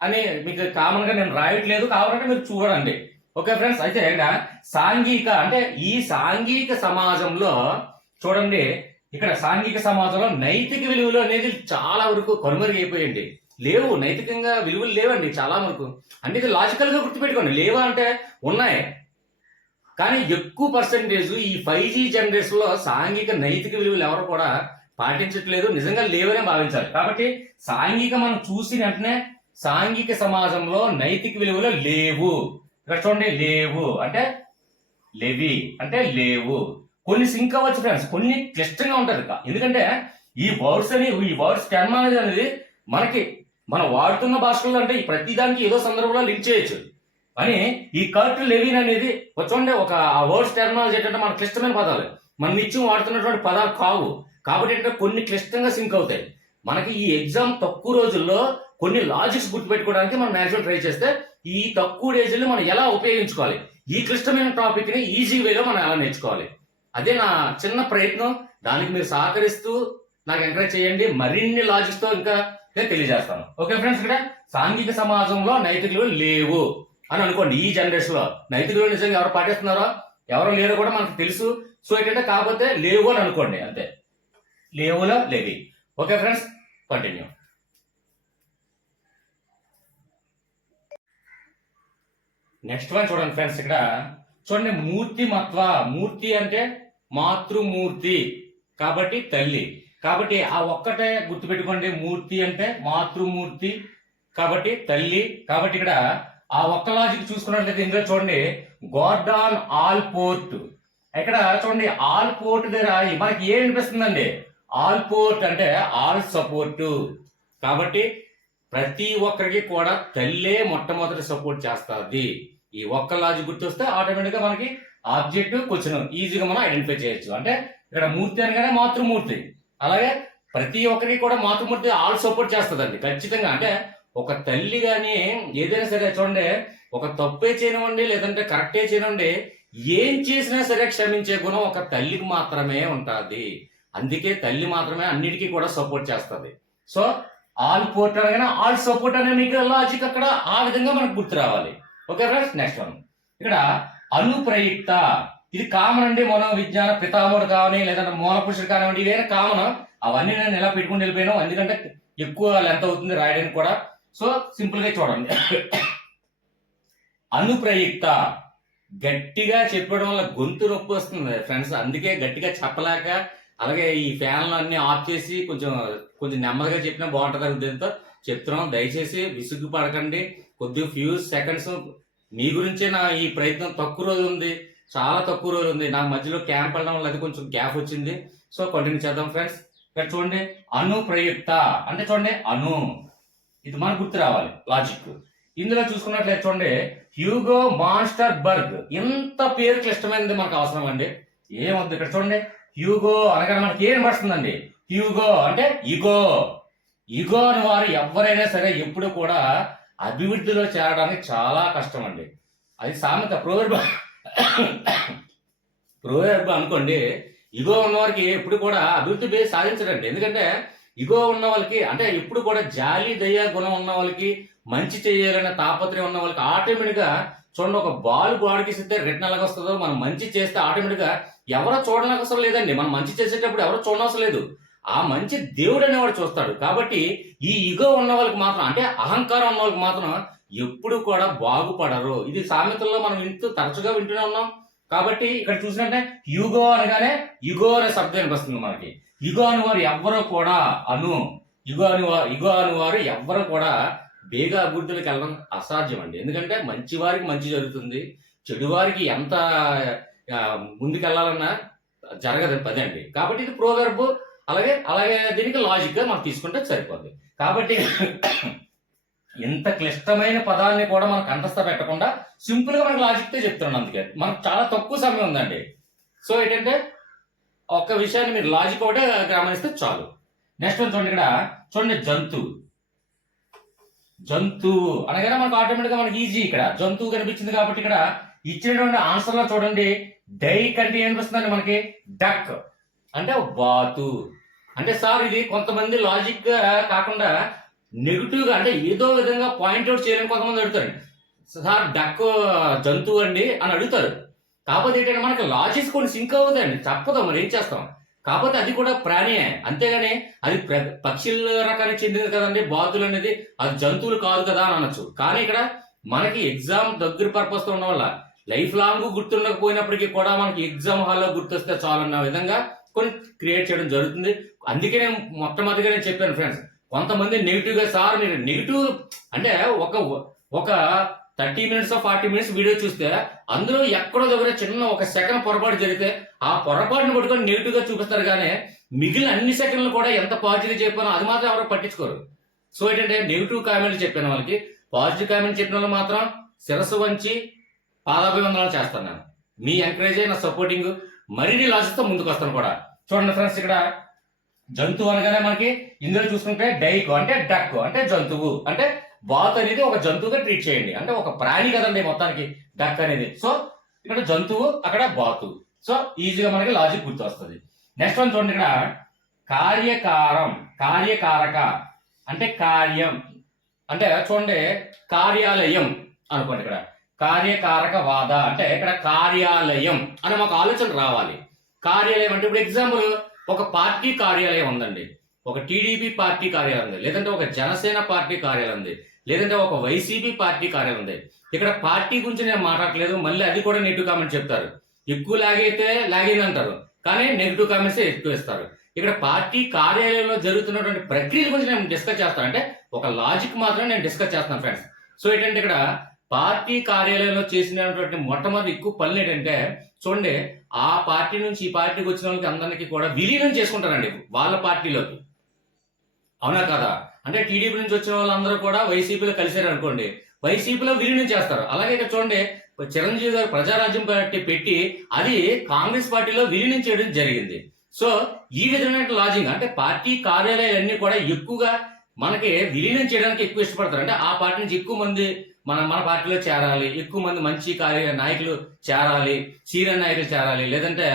అని మీకు కామన్ గా నేను రాయట్లేదు, కావాలంటే మీరు చూడండి. ఓకే ఫ్రెండ్స్, అయితే ఇక్కడ సాంఘిక అంటే ఈ సాంఘిక సమాజంలో చూడండి, ఇక్కడ సాంఘిక సమాజంలో నైతిక విలువలు అనేది చాలా వరకు కనుమరుగైపోయండి. లేవు, నైతికంగా విలువలు లేవండి చాలా వరకు. అంటే ఇది లాజికల్ గా గుర్తుపెట్టుకోండి, లేవా అంటే ఉన్నాయి, కానీ ఎక్కువ పర్సెంటేజ్ ఈ 5G జనరేషన్ లో సాంఘిక నైతిక విలువలు ఎవరు కూడా పాటించట్లేదు, నిజంగా లేవనే భావించాలి. కాబట్టి సాంఘిక మనం చూసిన వెంటనే సాంఘిక సమాజంలో నైతిక విలువలు లేవు. ఇక్కడ చూడండి, లేవు అంటే లేవి అంటే లేవు. కొన్ని సింక్ అవ్వచ్చు ఫ్రెండ్స్, కొన్ని క్లిష్టంగా ఉంటది. ఎందుకంటే ఈ వర్డ్స్ టెర్మాలజీ అనేది మనం వాడుతున్న భాషల్లో అంటే ఈ ప్రతిదానికి ఏదో సందర్భంలో లింక్ చేయొచ్చు. అని ఈ కర్ట్ లెవిన్ అనేది చూడండి, ఒక వర్డ్స్ టెర్మాలజీ ఏంటంటే మన క్లిష్టమైన పదాలు, మన నిత్యం వాడుతున్నటువంటి పదాలు కావు. కాబట్టి ఏంటంటే కొన్ని క్లిష్టంగా సింక్ అవుతాయి. మనకి ఈ ఎగ్జామ్ తక్కువ రోజుల్లో కొన్ని లాజిక్స్ గుర్తుపెట్టుకోవడానికి మనం మ్యాక్సిమం ట్రై చేస్తే ఈ తక్కువ డేస్లో మనం ఎలా ఉపయోగించుకోవాలి, ఈ క్లిష్టమైన టాపిక్ ని ఈజీ వేలో మనం ఎలా నేర్చుకోవాలి, అదే నా చిన్న ప్రయత్నం. దానికి మీరు సహకరిస్తూ నాకు ఎంకరేజ్ చేయండి, మరిన్ని లాజిక్స్ తో ఇంకా నేను తెలియజేస్తాను. ఓకే ఫ్రెండ్స్, ఇక్కడ సాంఘిక సమాజంలో నైతిక విలువలు లేవు అని అనుకోండి. ఈ జనరేషన్ లో నైతిక విలువలు నిజంగా ఎవరు పాటిస్తున్నారో ఎవరో లేరో కూడా మనకు తెలుసు. సో ఏంటంటే కాకపోతే లేవు అని అనుకోండి, అంతే, లేవులో లేవి. Okay friends, continue. Next one చూడండి ఫ్రెండ్స్, ఇక్కడ చూడండి, మూర్తిమత్వ. మూర్తి అంటే మాతృమూర్తి కాబట్టి తల్లి, కాబట్టి ఆ ఒక్కటే గుర్తుపెట్టుకోండి. మూర్తి అంటే మాతృమూర్తి కాబట్టి తల్లి. కాబట్టి ఇక్కడ ఆ ఒక్క లాజిక్ చూసుకున్నట్లయితే ఇందులో చూడండి, గార్డాన్ ఆల్ పోర్ట్. ఇక్కడ చూడండి, ఆల్ పోర్ట్ దగ్గర మనకి ఏం అనిపిస్తుందండి, ఆల్ పోర్ట్ అంటే ఆల్ సపోర్ట్. కాబట్టి ప్రతి ఒక్కరికి కూడా తల్లే మొట్టమొదటి సపోర్ట్ చేస్తుంది. ఈ ఒక్క లాజిక్ గుర్తొస్తే ఆటోమేటిక్ గా మనకి ఆబ్జెక్ట్ క్వశ్చన్ ఈజీగా మనం ఐడెంటిఫై చేయొచ్చు. అంటే ఇక్కడ మూర్తి అనగానే మాతృమూర్తి, అలాగే ప్రతి ఒక్కరికి కూడా మాతృమూర్తి ఆల్ సపోర్ట్ చేస్తుందండి ఖచ్చితంగా. అంటే ఒక తల్లి కానీ ఏదైనా సరే చూడండి, ఒక తప్పే చేయనివ్వండి లేదంటే కరెక్టే చేయనివ్వండి, ఏం చేసినా సరే క్షమించే గుణం ఒక తల్లికి మాత్రమే ఉంటుంది. అందుకే తల్లి మాత్రమే అన్నిటికీ కూడా సపోర్ట్ చేస్తుంది. సో ఆల్ పోర్ట్ అనగానే ఆల్ సపోర్ట్ అనే మీకు లాజిక్ అక్కడ ఆ విధంగా మనకు గుర్తు రావాలి. ఓకే ఫ్రెండ్స్, నెక్స్ట్ వన్ ఇక్కడ అనుప్రయుక్త. ఇది కామన్ అండి. మనం విజ్ఞాన పితామహుడు కావని లేదంటే మూల పురుషుడు కానివ్వండి, ఇవేనా కామన్. అవన్నీ నేను ఎలా పెట్టుకుని వెళ్ళిపోయాను, ఎందుకంటే ఎక్కువ లెంత్ అవుతుంది రాయడానికి కూడా. సో సింపుల్ గా చూడండి. అనుప్రయుక్త గట్టిగా చెప్పడం వల్ల గొంతు నొప్పి వస్తుంది ఫ్రెండ్స్, అందుకే గట్టిగా చెప్పలేక అలాగే ఈ ఫ్యాన్లు అన్ని ఆఫ్ చేసి కొంచెం నెమ్మదిగా చెప్పినా బాగుంటుంది ఉద్దేశంతో చెప్తున్నాం. దయచేసి విసుగు పడకండి. కొద్దిగా ఫ్యూ సెకండ్స్ మీ గురించే నా ఈ ప్రయత్నం. తక్కువ రోజు ఉంది, చాలా తక్కువ రోజు ఉంది. నాకు మధ్యలో క్యాంప్ వెళ్ళడం వల్ల అది కొంచెం గ్యాప్ వచ్చింది. సో కంటిన్యూ చేద్దాం ఫ్రెండ్స్. ఇక్కడ చూడండి, అనుప్రయుక్త అంటే చూడండి అను, ఇది మనకు గుర్తు రావాలి లాజిక్. ఇందులో చూసుకున్నట్లయితే చూడండి, హ్యూగో మాన్స్టర్ బర్గ్. ఇంత పేరు క్లిష్టమైనది మనకు అవసరం అండి, ఏమొద్దు. ఇక్కడ చూడండి, హ్యూగో అనగానే మనకి ఏం పడుతుందండి, హ్యూగో అంటే ఇగో. ఇగో అని వారు ఎవరైనా సరే ఎప్పుడు కూడా అభివృద్ధిలో చేరడానికి చాలా కష్టం అండి. అది సామెత, ప్రోవర్బ్ అనుకోండి. ఇగో ఉన్న వారికి ఎప్పుడు కూడా అభివృద్ధి సాధించడండి. ఎందుకంటే ఇగో ఉన్న వాళ్ళకి అంటే ఎప్పుడు కూడా జాలి దయ గుణం ఉన్న వాళ్ళకి, మంచి చేయాలనే తాపత్రయం ఉన్న వాళ్ళకి ఆటోమేటిక్ గా చూడండి, ఒక బాల్ గోడకి ఇస్తే రిటర్న్ ఎలాగ వస్తుందో, మనం మంచి చేస్తే ఆటోమేటిక్ గా ఎవరో చూడనవసరం లేదండి. మనం మంచి చేసేటప్పుడు ఎవరో చూడనవసరం లేదు, ఆ మంచి దేవుడు అనేవాడు చూస్తాడు. కాబట్టి ఈ ఇగో ఉన్న వాళ్ళకి మాత్రం అంటే అహంకారం ఉన్న వాళ్ళకి మాత్రం ఎప్పుడు కూడా బాగుపడరు. ఇది సామెతల్లో మనం తరచుగా వింటూనే ఉన్నాం. కాబట్టి ఇక్కడ చూసినట్టే యుగో అనగానే యుగో అనే శబ్దం వినిపిస్తుంది మనకి. యుగో అని వారు ఎవ్వరూ కూడా యుగో అని వారు ఎవ్వరూ కూడా బేగా అభివృద్ధిలోకి వెళ్ళడం అసాధ్యం అండి. ఎందుకంటే మంచి వారికి మంచి జరుగుతుంది, చెడు వారికి ఎంత ముందుకెళ్లాలన్నా జరగదు పది అండి. కాబట్టి ఇది ప్రోవర్బ్. అలాగే దీనికి లాజిక్ గా మనం తీసుకుంటే సరిపోద్ది. కాబట్టి ఇంత క్లిష్టమైన పదాన్ని కూడా మనకు కంఠస్థ పెట్టకుండా సింపుల్ గా మనకు లాజిక్ తో చెప్తున్నాను. అందుకే మనకు చాలా తక్కువ సమయం ఉందండి. సో ఏంటంటే ఒక్క విషయాన్ని మీరు లాజిక్ ఒకటే గమనిస్తే చాలు. నెక్స్ట్ చూడండి, ఇక్కడ చూడండి, జంతువు అనగానే మనకు ఆటోమేటిక్ గా మనకి ఈజీ. ఇక్కడ జంతువు కనిపించింది కాబట్టి ఇక్కడ ఇచ్చినటువంటి ఆన్సర్ లో చూడండి, డైక్ అంటే ఏమనిపిస్తుందండి మనకి, డక్ అంటే బాతు. అంటే సార్ ఇది కొంతమంది లాజిక్ కాకుండా నెగిటివ్ గా అంటే ఏదో విధంగా పాయింట్అవుట్ చేయాలని కొంతమంది అడుగుతారు. సార్ డక్ జంతువు అండి అని అడుగుతారు. కాకపోతే ఏంటంటే మనకి లాజిక్స్ కొన్ని సింక్ అవుతాయండి, తప్పదు, మరి ఏం చేస్తాం. కాకపోతే అది కూడా ప్రాణియే, అంతేగాని అది పక్షుల రకానికి చెందింది కదండి బాతులు అనేది, అది జంతువులు కాదు కదా అని అనొచ్చు. కానీ ఇక్కడ మనకి ఎగ్జామ్ దగ్గర పర్పస్ తో ఉన్న వల్ల లైఫ్ లాంగ్ గుర్తుండకపోయినప్పటికీ కూడా మనకి ఎగ్జామ్ హాల్లో గుర్తొస్తే చాలన్న విధంగా కొన్ని క్రియేట్ చేయడం జరుగుతుంది. అందుకే నేను మొట్టమొదటిగా నేను చెప్పాను ఫ్రెండ్స్, కొంతమంది నెగిటివ్ గా సార్ మీరు నెగిటివ్ అంటే ఒక 30 minutes 40 minutes వీడియో చూస్తే అందులో ఎక్కడో దగ్గర చిన్న ఒక సెకండ్ పొరపాటు జరిగితే ఆ పొరపాటును పట్టుకొని నెగిటివ్ గా చూపిస్తారు, కానీ మిగిలిన అన్ని సెకండ్లు కూడా ఎంత పాజిటివ్ చెప్పానో అది మాత్రం ఎవరు పట్టించుకోరు. సో ఏంటంటే నెగిటివ్ కామెంట్లు చెప్పిన వాళ్ళకి, పాజిటివ్ కామెంట్ చెప్పిన వాళ్ళు మాత్రం శిరస్సు వంచి పాదాభివందనాలు చేస్తాను నేను. మీ ఎంకరేజ్ నా సపోర్టింగ్ మరిన్ని లాజిక్తో ముందుకు వస్తాను కూడా. చూడండి ఫ్రెండ్స్, ఇక్కడ జంతువు అనగానే మనకి ఇందులో చూసుకుంటే డైక్ అంటే డక్ అంటే జంతువు, అంటే బాత్ అనేది ఒక జంతువుగా ట్రీట్ చేయండి, అంటే ఒక ప్రాణి కదండి మొత్తానికి డక్ అనేది. సో ఇక్కడ జంతువు, అక్కడ బాతు. సో ఈజీగా మనకి లాజిక్ గుర్తు వస్తుంది. నెక్స్ట్ వన్ చూడండి, ఇక్కడ కార్యకారక అంటే కార్యం అంటే చూడండి, కార్యాలయం అనుకోండి. ఇక్కడ కార్యకారకవాద అంటే ఇక్కడ కార్యాలయం అని మాకు ఆలోచన రావాలి. కార్యాలయం అంటే ఇప్పుడు ఎగ్జాంపుల్ ఒక పార్టీ కార్యాలయం ఉందండి, ఒక టీడీపీ పార్టీ కార్యాలయం ఉంది, లేదంటే ఒక జనసేన పార్టీ కార్యాలయం ఉంది, లేదంటే ఒక వైసీపీ పార్టీ కార్యాలయం ఉంది. ఇక్కడ పార్టీ గురించి నేను మాట్లాడలేదు, మళ్ళీ అది కూడా నెగిటివ్ కామెంట్ చెప్తారు. ఎక్కువ లాగైతే లాగింది అంటారు, కానీ నెగిటివ్ కామెంట్స్ ఎక్కువ ఇస్తారు. ఇక్కడ పార్టీ కార్యాలయంలో జరుగుతున్నటువంటి ప్రక్రియల గురించి నేను డిస్కస్ చేస్తాను, అంటే ఒక లాజిక్ మాత్రం నేను డిస్కస్ చేస్తాను ఫ్రెండ్స్. సో ఏంటంటే ఇక్కడ పార్టీ కార్యాలయంలో చేసినటువంటి మొట్టమొదటి ఎక్కువ పనులు ఏంటంటే చూడండి, ఆ పార్టీ నుంచి ఈ పార్టీకి వచ్చిన వాళ్ళకి అందరికీ కూడా విలీనం చేసుకుంటారండి వాళ్ళ పార్టీలోకి. అవునా కదా? అంటే టీడీపీ నుంచి వచ్చిన వాళ్ళందరూ కూడా వైసీపీలో కలిసారు అనుకోండి, వైసీపీలో విలీనం చేస్తారు. అలాగే ఇక్కడ చూడండి, చిరంజీవి గారు ప్రజారాజ్యం పార్టీ పెట్టి అది కాంగ్రెస్ పార్టీలో విలీనం చేయడం జరిగింది. సో ఈ విధమైన లాజిక్ అంటే పార్టీ కార్యాలయాలన్నీ కూడా ఎక్కువగా మనకి విలీనం చేయడానికి ఎక్కువ ఇష్టపడతారు. అంటే ఆ పార్టీ నుంచి ఎక్కువ మంది మన పార్టీలో చేరాలి, ఎక్కువ మంది మంచి నాయకులు చేరాలి, సీనియర్ నాయకులు చేరాలి, లేదంటే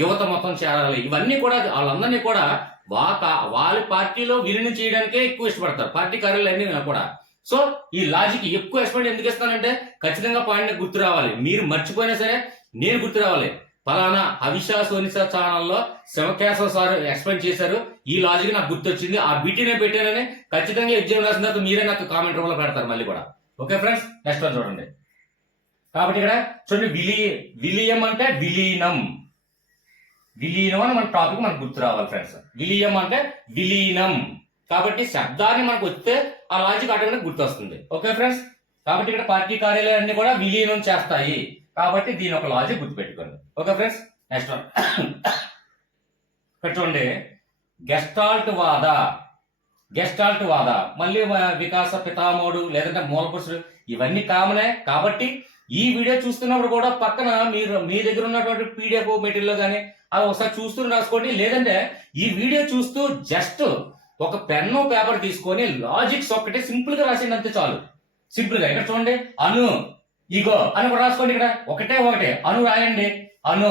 యువత మొత్తం చేరాలి. ఇవన్నీ కూడా వాళ్ళందరినీ కూడా వాళ్ళ పార్టీలో విలీనం చేయడానికే ఎక్కువ ఇష్టపడతారు, పార్టీ కార్యాలన్నీ కూడా. సో ఈ లాజిక్ ఎక్కువ ఎక్స్పెక్ట్ ఎందుకు ఇస్తానంటే ఖచ్చితంగా పాయింట్ గుర్తు రావాలి. మీరు మర్చిపోయినా సరే నేను గుర్తు రావాలి. ఫలానా హవిషా సోనిసా ఛానల్లో శివకేశవ సార్ ఎక్స్ప్లెయిన్ చేశారు, ఈ లాజిక్ నాకు గుర్తొచ్చింది, ఆ బిటీనే పెట్టానని ఖచ్చితంగా ఎగ్జామ్ రాసిన తర్వాత మీరే నాకు కామెంట్ రూపంలో పెడతారు మళ్ళీ కూడా. ఓకే ఫ్రెండ్స్, నెక్స్ట్ వన్ చూడండి. కాబట్టి ఇక్కడ చూడండి, విలీయం అంటే విలీనం. విలీనం అని మన టాపిక్ మనకు గుర్తు రావాలి ఫ్రెండ్స్. విలీయం అంటే విలీనం. కాబట్టి శబ్దాన్ని మనకు వస్తే ఆ లాజిక్ ఆటోమేటిక్ గుర్తొస్తుంది. ఓకే ఫ్రెండ్స్, కాబట్టి ఇక్కడ పార్టీ కార్యాలయాన్ని కూడా విలీనం చేస్తాయి. కాబట్టి దీని ఒక లాజిక్ గుర్తుపెట్టుకోండి. Okay friends, next one. ఇక్కడ చూడండి, గెస్టాల్ట్ వాద. గెస్టాల్ట్ వాద మళ్ళీ వికాస పితామహుడు లేదంటే మూల పురుషుడు ఇవన్నీ కామనే. కాబట్టి ఈ వీడియో చూస్తున్నప్పుడు కూడా పక్కన మీరు మీ దగ్గర ఉన్నటువంటి పీడిఎఫ్ మెటీరియల్ కానీ అవి ఒకసారి చూస్తూ రాసుకోండి. లేదంటే ఈ వీడియో చూస్తూ జస్ట్ ఒక పెన్ను పేపర్ తీసుకొని లాజిక్స్ ఒక్కటే సింపుల్ గా రాసింది అంతే చాలు. సింపుల్ గా ఇక్కడ చూడండి, అను ఇగో అని కూడా రాసుకోండి. ఇక్కడ ఒకటే అను రాయండి, అను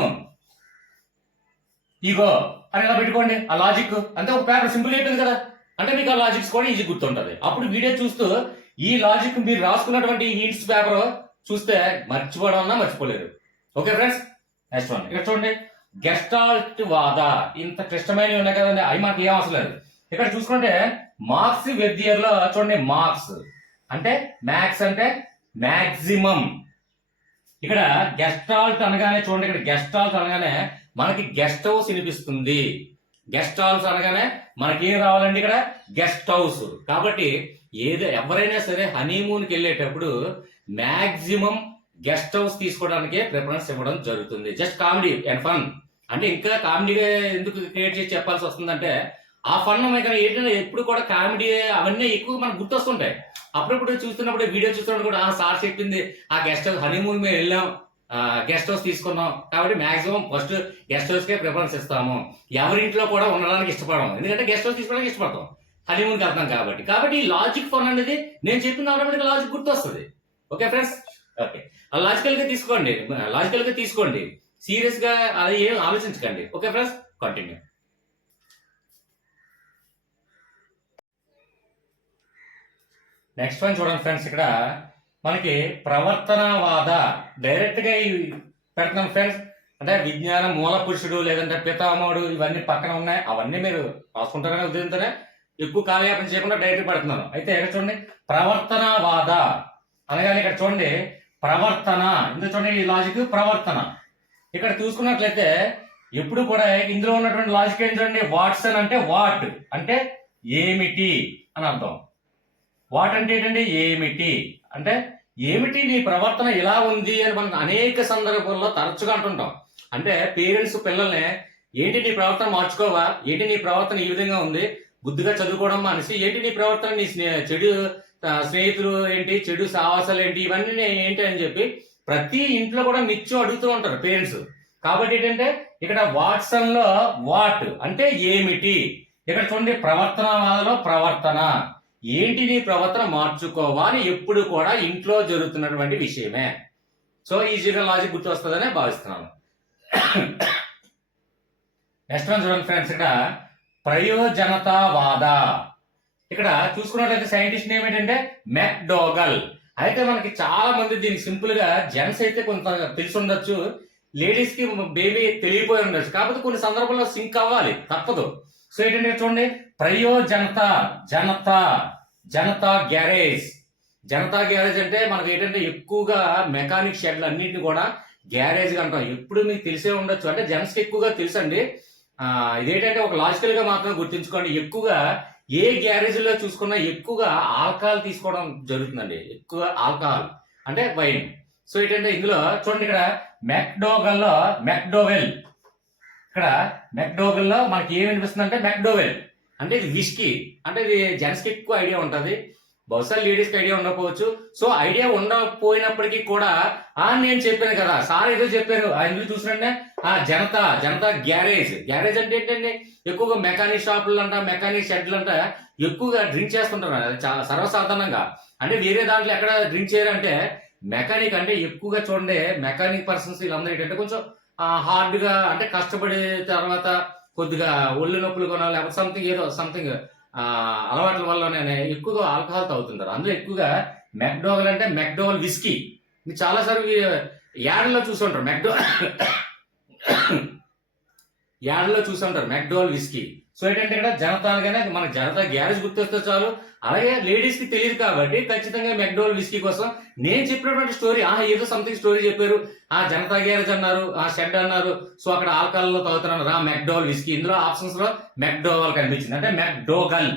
ఇగో అని ఇలా పెట్టుకోండి. ఆ లాజిక్ అంతే, ఒక పేపర్ సింపుల్ అయిపోయింది కదా. అంటే మీకు ఆ లాజిక్స్ కూడా ఈజీ గుర్తుంటది. అప్పుడు వీడియో చూస్తూ ఈ లాజిక్ మీరు రాసుకున్నటువంటి హింట్స్ పేపర్ చూస్తే మర్చిపోవడం మర్చిపోలేరు. Okay friends, next one. ఇక్కడ చూడండి, గెస్టాల్ట్ వాద. ఇంత క్లిష్టమైనవి ఉన్నాయి కదండి, అవి మనకి ఏం అవసరం లేదు. ఇక్కడ చూసుకుంటే మార్క్స్ వెబియర్ లో చూడండి, మార్క్స్ అంటే మ్యాక్స్ అంటే మాక్సిమం. ఇక్కడ గెస్టాల్ట్ అనగానే చూడండి, ఇక్కడ గెస్టాల్ట్ అనగానే మనకి గెస్ట్ హౌస్ వినిపిస్తుంది. గెస్ట్ హౌస్ అనగానే మనకి ఏం రావాలండి, ఇక్కడ గెస్ట్ హౌస్. కాబట్టి ఎవరైనా సరే హనీమూన్కి వెళ్ళేటప్పుడు మాక్సిమం గెస్ట్ హౌస్ తీసుకోవడానికి ప్రిఫరెన్స్ ఇవ్వడం జరుగుతుంది. Just comedy and fun. అంటే ఇంకా కామెడీగా ఎందుకు క్రియేట్ చేసి చెప్పాల్సి వస్తుందంటే ఆ ఫన్ ఏంటంటే ఎప్పుడు కూడా కామెడీ అవన్నీ ఎక్కువ మనకు గుర్తొస్తుంటాయి. అప్పుడప్పుడు చూస్తున్నప్పుడు వీడియో చూస్తున్నప్పుడు కూడా సార్ చెప్పింది ఆ గెస్ట్ హౌస్ హనీమూన్ మేము వెళ్ళాం, గెస్ట్ హౌస్ తీసుకున్నాం, కాబట్టి మాక్సిమం ఫస్ట్ గెస్ట్ హౌస్ కే ప్రిఫరెన్స్ ఇస్తాము. ఎవరింట్లో కూడా ఉండడానికి ఇష్టపడము, ఎందుకంటే గెస్ట్ హౌస్ తీసుకోవడానికి ఇష్టపడతాం, హనీమూన్కి వెళ్తాం కాబట్టి. కాబట్టి ఈ లాజిక్ ఫన్ అనేది నేను చెప్పిన ఆటోమేటిక్ లాజిక్ గుర్తొస్తుంది. ఓకే ఫ్రెండ్స్, ఓకే లాజికల్ గా తీసుకోండి, సీరియస్ గా అది ఏం ఆలోచించకండి. Okay friends, continue. Next one చూడండి ఫ్రెండ్స్, ఇక్కడ మనకి ప్రవర్తనవాద డైరెక్ట్ గా పెడుతున్నాం ఫ్రెండ్స్. అంటే విజ్ఞానం మూల పురుషుడు లేదంటే పితామహుడు ఇవన్నీ పక్కన ఉన్నాయి, అవన్నీ మీరు రాసుకుంటారనే ఉద్దేశంతోనే ఎక్కువ కాలయాపన చేయకుండా డైరెక్ట్ పెడుతున్నాను. అయితే ఇక్కడ చూడండి, ప్రవర్తనవాద అనగానే ఇక్కడ చూడండి ప్రవర్తన. ఇందులో చూడండి ఈ లాజిక్ ప్రవర్తన. ఇక్కడ చూసుకున్నట్లయితే ఎప్పుడు కూడా ఇందులో ఉన్నటువంటి లాజిక్ ఏం చూడండి, వాట్సన్ అంటే వాట్ అంటే ఏమిటి అని అర్థం. వాట్ అంటే ఏంటంటే ఏమిటి అంటే ఏమిటి నీ ప్రవర్తన ఇలా ఉంది అని మనం అనేక సందర్భాల్లో తరచుగా అంటుంటాం. అంటే పేరెంట్స్ పిల్లల్ని ఏంటి నీ ప్రవర్తన మార్చుకోవా, ఏంటి నీ ప్రవర్తన ఈ విధంగా ఉంది, బుద్ధిగా చదువుకోవడం మానేసి ఏంటి నీ ప్రవర్తన, నీ చెడు స్నేహితులు ఏంటి, చెడు సావాసాలు ఏంటి, ఇవన్నీ ఏంటి అని చెప్పి ప్రతి ఇంట్లో కూడా నిత్యం అడుగుతూ ఉంటారు పేరెంట్స్. కాబట్టి ఏంటంటే ఇక్కడ వాట్సన్ లో వాట్ అంటే ఏమిటి, ఇక్కడ చూడండి ప్రవర్తనవాదలో ప్రవర్తన ఏంటి నీ ప్రవర్తన మార్చుకోవాలి ఎప్పుడు కూడా ఇంట్లో జరుగుతున్నటువంటి విషయమే. సో ఈజీగా లాజిక్ గుర్తు వస్తుందని భావిస్తున్నాను. నెక్స్ట్ వన్ చూడండి ఫ్రెండ్స్, ఇక్కడ ప్రయోజనతావాద. ఇక్కడ చూసుకున్నట్లయితే సైంటిస్ట్ నేమ్ ఏంటంటే మెక్డోగల్. అయితే మనకి చాలా మంది దీనికి సింపుల్ గా జెంట్స్ అయితే కొంత తెలిసి ఉండొచ్చు, లేడీస్ కి బేబీ తెలియపోయి ఉండొచ్చు. కాకపోతే కొన్ని సందర్భాల్లో సింక్ అవ్వాలి, తప్పదు. సో ఏంటంటే చూడండి, జనతా గ్యారేజ్. జనతా గ్యారేజ్ అంటే మనకి ఏంటంటే ఎక్కువగా మెకానిక్ షెడ్లు అన్నింటిని కూడా గ్యారేజ్ గా అంటాం. ఎప్పుడు మీకు తెలిసే ఉండొచ్చు, అంటే జెంట్స్ కి ఎక్కువగా తెలుసండి. ఇదేంటంటే ఒక లాజికల్ గా మాత్రం గుర్తుంచుకోండి, ఎక్కువగా ఏ గ్యారేజ్ లో చూసుకున్నా ఎక్కువగా ఆల్కహాల్ తీసుకోవడం జరుగుతుందండి, ఎక్కువ ఆల్కహాల్ అంటే వైన్. సో ఏంటంటే ఇందులో చూడండి, ఇక్కడ మెక్డోవెల్ ఇక్కడ మెక్డోవెల్ లో మనకి ఏం అనిపిస్తుంది అంటే మెక్డోవెల్ అంటే ఇది విస్కీ. అంటే ఇది జెంట్స్ కి ఎక్కువ ఐడియా ఉంటుంది. బహుశా లేడీస్కి ఐడియా ఉండకపోవచ్చు. సో ఐడియా ఉండకపోయినప్పటికీ కూడా నేను చెప్పాను కదా, సార్ ఏదో చెప్పారు ఇందులో చూసినంటే జనతా గ్యారేజ్ అంటే ఏంటండి, ఎక్కువగా మెకానిక్ షాపులు అంట, మెకానిక్ షెడ్లు అంట ఎక్కువగా డ్రింక్ చేస్తుంటారు. అది చాలా సర్వసాధారణంగా. అంటే వేరే దాంట్లో ఎక్కడ డ్రింక్ చేయరంటే మెకానిక్ అంటే ఎక్కువగా చూడండి, మెకానిక్ పర్సన్స్ వీళ్ళందరూ ఏంటంటే కొంచెం హార్డ్ గా అంటే కష్టపడే తర్వాత కొద్దిగా ఒళ్ళు నొప్పులు కొన లేకపోతే సంథింగ్ అలవాట్ల వల్లనే ఎక్కువగా ఆల్కహాల్ తాగుతుంటారు. అందులో ఎక్కువగా మెక్డోవల్ అంటే మెక్డోవల్ విస్కీ. మీరు చాలాసార్లు యాడ్లో చూసుంటారు యాడ్లో చూసుంటారు మెక్డోవల్ విస్కీ. సో ఏంటంటే ఇక్కడ జనతా అనగానే మనకు జనతా గ్యారేజ్ గుర్తొస్తే చాలు. అలాగే లేడీస్ కి తెలియదు కాబట్టి ఖచ్చితంగా మెక్డోవల్ విస్కీ కోసం నేను చెప్పినటువంటి స్టోరీ ఏదో సంథింగ్ స్టోరీ చెప్పారు, జనతా గ్యారేజ్ అన్నారు, షెడ్ అన్నారు, సో అక్కడ ఆల్కహాల్ లో తాగుతున్నారు మెక్డోవల్ విస్కీ. ఇందులో ఆప్షన్స్ లో మెక్డోవల్ కనిపించింది, అంటే మెక్డోగల్.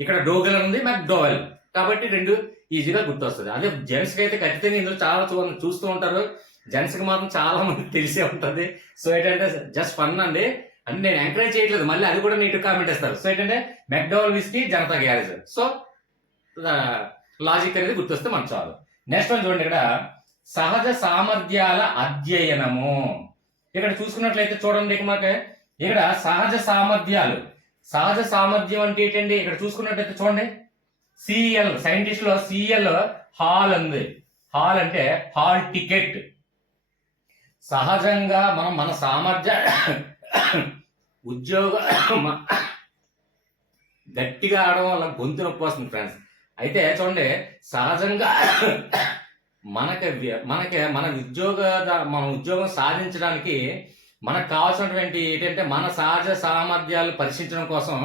ఇక్కడ డోగల్ ఉంది, మెక్డోవల్, కాబట్టి రెండు ఈజీగా గుర్తొస్తుంది. అదే జెంట్స్ కి అయితే ఖచ్చితంగా ఇందులో చాలా చూస్తూ ఉంటారు. జెంట్స్ కి మాత్రం చాలా మంది తెలిసే ఉంటుంది. సో ఏంటంటే జస్ట్ ఫన్ అండి, అంటే నేను ఎంకరేజ్ చేయట్లేదు, మళ్ళీ అది కూడా నీట్ కామెంట్ ఇస్తారు. సో ఏంటంటే McDowell whisky, Janata garage. So logic అనేది గుర్తొస్తే మనకు చాలు. నెక్స్ట్ వన్ చూడండి, ఇక్కడ సహజ సామర్థ్యాల అధ్యయనము. ఇక్కడ చూసుకున్నట్లయితే చూడండి, ఇక్కడ సహజ సామర్థ్యం అంటే ఏంటండి, ఇక్కడ చూసుకున్నట్లయితే చూడండి, సిఎల్ సైంటిస్ట్ లో సిఎల్ హాల్ ఉంది. హాల్ అంటే హాల్ టికెట్. సహజంగా మనం మన సామర్థ్య గట్టిగా ఆడడం వల్ల గొంతు నొప్పి వస్తుంది ఫ్రెండ్స్. అయితే చూడండి, సహజంగా మన ఉద్యోగం సాధించడానికి మనకు కావాల్సినటువంటి ఏంటంటే మన సహజ సామర్థ్యాలు పరీక్షించడం కోసం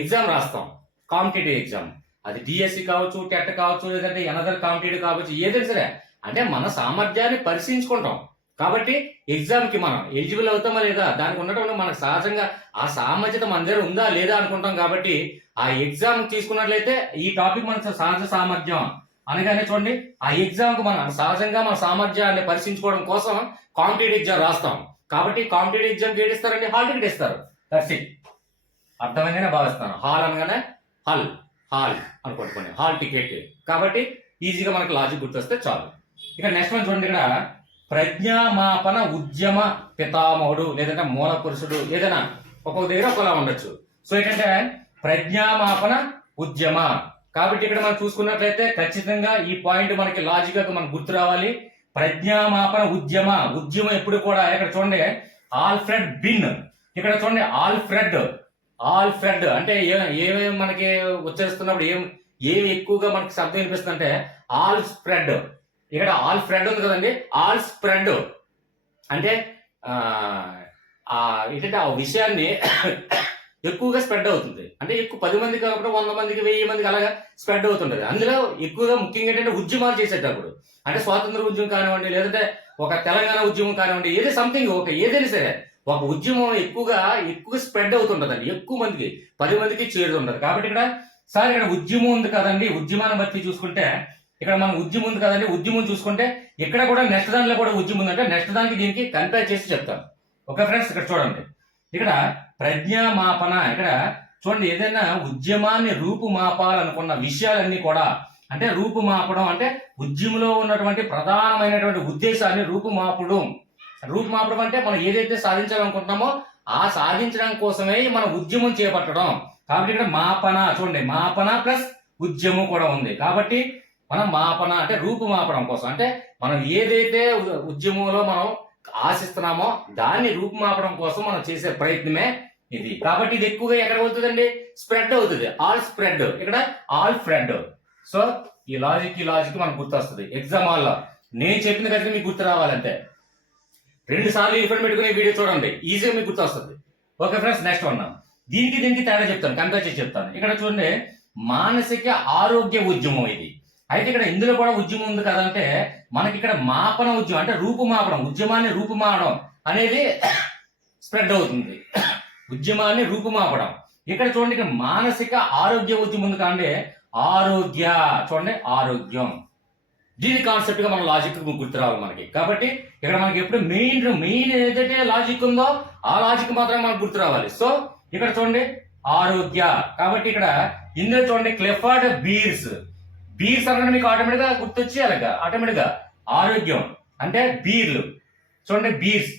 ఎగ్జామ్ రాస్తాం, కాంపిటేటివ్ ఎగ్జామ్. అది డిఎస్సి కావచ్చు, టెట్ కావచ్చు, లేదంటే ఎనదర్ కాంపిటేటివ్ కావచ్చు, ఏదైనా సరే అంటే మన సామర్థ్యాన్ని పరిశీలించుకుంటాం. కాబట్టి ఎగ్జామ్ కి మనం ఎలిజిబుల్ అవుతామా లేదా, దానికి ఉన్నటువంటి మనకు సహజంగా ఆ సామర్థ్యత మన దగ్గర ఉందా లేదా అనుకుంటాం. కాబట్టి ఆ ఎగ్జామ్ తీసుకున్నట్లయితే ఈ టాపిక్ మన సహజ సామర్థ్యం అనగానే చూడండి, ఆ ఎగ్జామ్ కు మనం సహజంగా మన సామర్థ్యాన్ని పరిశీలించుకోవడం కోసం కాంపిటేటివ్ ఎగ్జామ్ రాస్తాం. కాబట్టి కాంపిటేటివ్ ఎగ్జామ్ ఏది ఇస్తారండి, హాల్ టికెట్ ఇస్తారు. That's it. అర్థమైందనే భావిస్తాను. హాల్ అనగానే హాల్ అనుకోండి, హాల్ టికెట్. కాబట్టి ఈజీగా మనకు లాజిక్ గుర్తొస్తే చాలు. ఇక్కడ నెక్స్ట్ వన్ చూడండి, ఇక్కడ ప్రజ్ఞామాపన ఉద్యమ పితామహుడు లేదంటే మూల పురుషుడు, ఏదైనా ఒక్కొక్క దగ్గర ఒకలా ఉండొచ్చు. సో ఏంటంటే ప్రజ్ఞామాపన ఉద్యమ. కాబట్టి ఇక్కడ మనం చూసుకున్నట్లయితే ఖచ్చితంగా ఈ పాయింట్ మనకి లాజిక్ గా మనకు గుర్తు రావాలి. ప్రజ్ఞామాపన ఉద్యమం ఎప్పుడు కూడా ఇక్కడ చూడండి, ఆల్ఫ్రెడ్ బిన్. ఇక్కడ చూడండి ఆల్ఫ్రెడ్ అంటే ఏమేమి మనకి ఉచ్చరిస్తున్నప్పుడు ఏమి ఎక్కువగా మనకి శబ్దం వినిపిస్తుంది అంటే ఆల్ స్ప్రెడ్. ఇక్కడ ఆల్ఫ్రెడ్ ఉంది కదండి, ఆల్ స్ప్రెడ్ అంటే ఏంటంటే ఆ విషయాన్ని ఎక్కువగా స్ప్రెడ్ అవుతుంది. అంటే ఎక్కువ 10 మంది కాకుండా 100 మందికి 1000 మందికి అలాగా స్ప్రెడ్ అవుతుంటది. అందులో ఎక్కువగా ముఖ్యంగా ఏంటంటే ఉద్యమాలు చేసేటప్పుడు, అంటే స్వాతంత్ర ఉద్యమం కానివ్వండి, లేదంటే ఒక తెలంగాణ ఉద్యమం కానివ్వండి, ఏదో సంథింగ్ ఏదైనా సరే ఒక ఉద్యమం ఎక్కువగా స్ప్రెడ్ అవుతుంటదండి, ఎక్కువ మందికి 10 మందికి చేరుతుంటది. కాబట్టి ఇక్కడ ఉద్యమం ఉంది కదండి, ఉద్యమాన్ని బట్టి చూసుకుంటే ఇక్కడ మనం ఉద్యమం ఉంది కదండి, ఉద్యమం చూసుకుంటే ఇక్కడ కూడా నెక్స్ట్ దానిలో కూడా ఉద్యమం ఉందంటే నెక్స్ట్ దానికి దీనికి కంపేర్ చేసి చెప్తాను. ఓకే ఫ్రెండ్స్, ఇక్కడ చూడండి, ఇక్కడ ప్రజ్ఞామాపన. ఇక్కడ చూడండి, ఏదైనా ఉద్యమాన్ని రూపుమాపాలనుకున్న విషయాలన్నీ కూడా, అంటే రూపుమాపడం అంటే ఉద్యమంలో ఉన్నటువంటి ప్రధానమైనటువంటి ఉద్దేశాన్ని రూపుమాపడం అంటే మనం ఏదైతే సాధించాలనుకుంటున్నామో ఆ సాధించడం కోసమే మనం ఉద్యమం చేపట్టడం. కాబట్టి ఇక్కడ మాపన చూడండి, మాపన ప్లస్ ఉద్యమం కూడా ఉంది. కాబట్టి మనం మాపన అంటే రూపుమాపడం కోసం, అంటే మనం ఏదైతే ఉద్యమంలో మనం ఆశిస్తున్నామో దాన్ని రూపుమాపడం కోసం మనం చేసే ప్రయత్నమే ఇది. కాబట్టి ఇది ఎక్కువగా ఎక్కడ అవుతుందండి, స్ప్రెడ్ అవుతుంది, ఆల్ స్ప్రెడ్. ఇక్కడ ఆల్ ఫ్రెడ్. సో ఈ లాజిక్ మనకు గుర్తొస్తుంది. ఎగ్జామ్ హాల్లో నేను చెప్పింది కదా మీకు గుర్తు రావాలంటే 2 సార్లు ఇన్ఫర్మ్ పెట్టుకుని వీడియో చూడండి, ఈజీగా మీకు గుర్తొస్తుంది. ఓకే ఫ్రెండ్స్, నెక్స్ట్ ఉన్నాం. దీనికి తేడా చెప్తాను, కంపేర్ చేసి చెప్తాను. ఇక్కడ చూడండి, మానసిక ఆరోగ్య ఉద్యమం ఇది. అయితే ఇక్కడ ఇందులో కూడా ఉద్యమం ఉంది కదంటే మనకి ఇక్కడ మాపన ఉద్యమం అంటే రూపుమాపడం, ఉద్యమాన్ని రూపుమాపడం అనేది స్ప్రెడ్ అవుతుంది, ఉద్యమాన్ని రూపుమాపడం. ఇక్కడ చూడండి, ఇక్కడ మానసిక ఆరోగ్య ఉద్యమం ఉంది కానీ ఆరోగ్య చూడండి, ఆరోగ్యం. దీని కాన్సెప్ట్ గా మన లాజిక్ గుర్తు రావాలి మనకి. కాబట్టి ఇక్కడ మనకి ఎప్పుడు మెయిన్ ఏదైతే లాజిక్ ఉందో ఆ లాజిక్ మాత్రమే మనకు గుర్తు రావాలి. సో ఇక్కడ చూడండి, ఆరోగ్య. కాబట్టి ఇక్కడ ఇందులో చూడండి, క్లెఫర్డ్ బీర్స్ బీర్స్ అనగానే మీకు ఆటోమేటిక్గా గుర్తొచ్చి అలాగా ఆటోమేటిక్గా ఆరోగ్యం అంటే బీర్లు. చూడండి బీర్స్,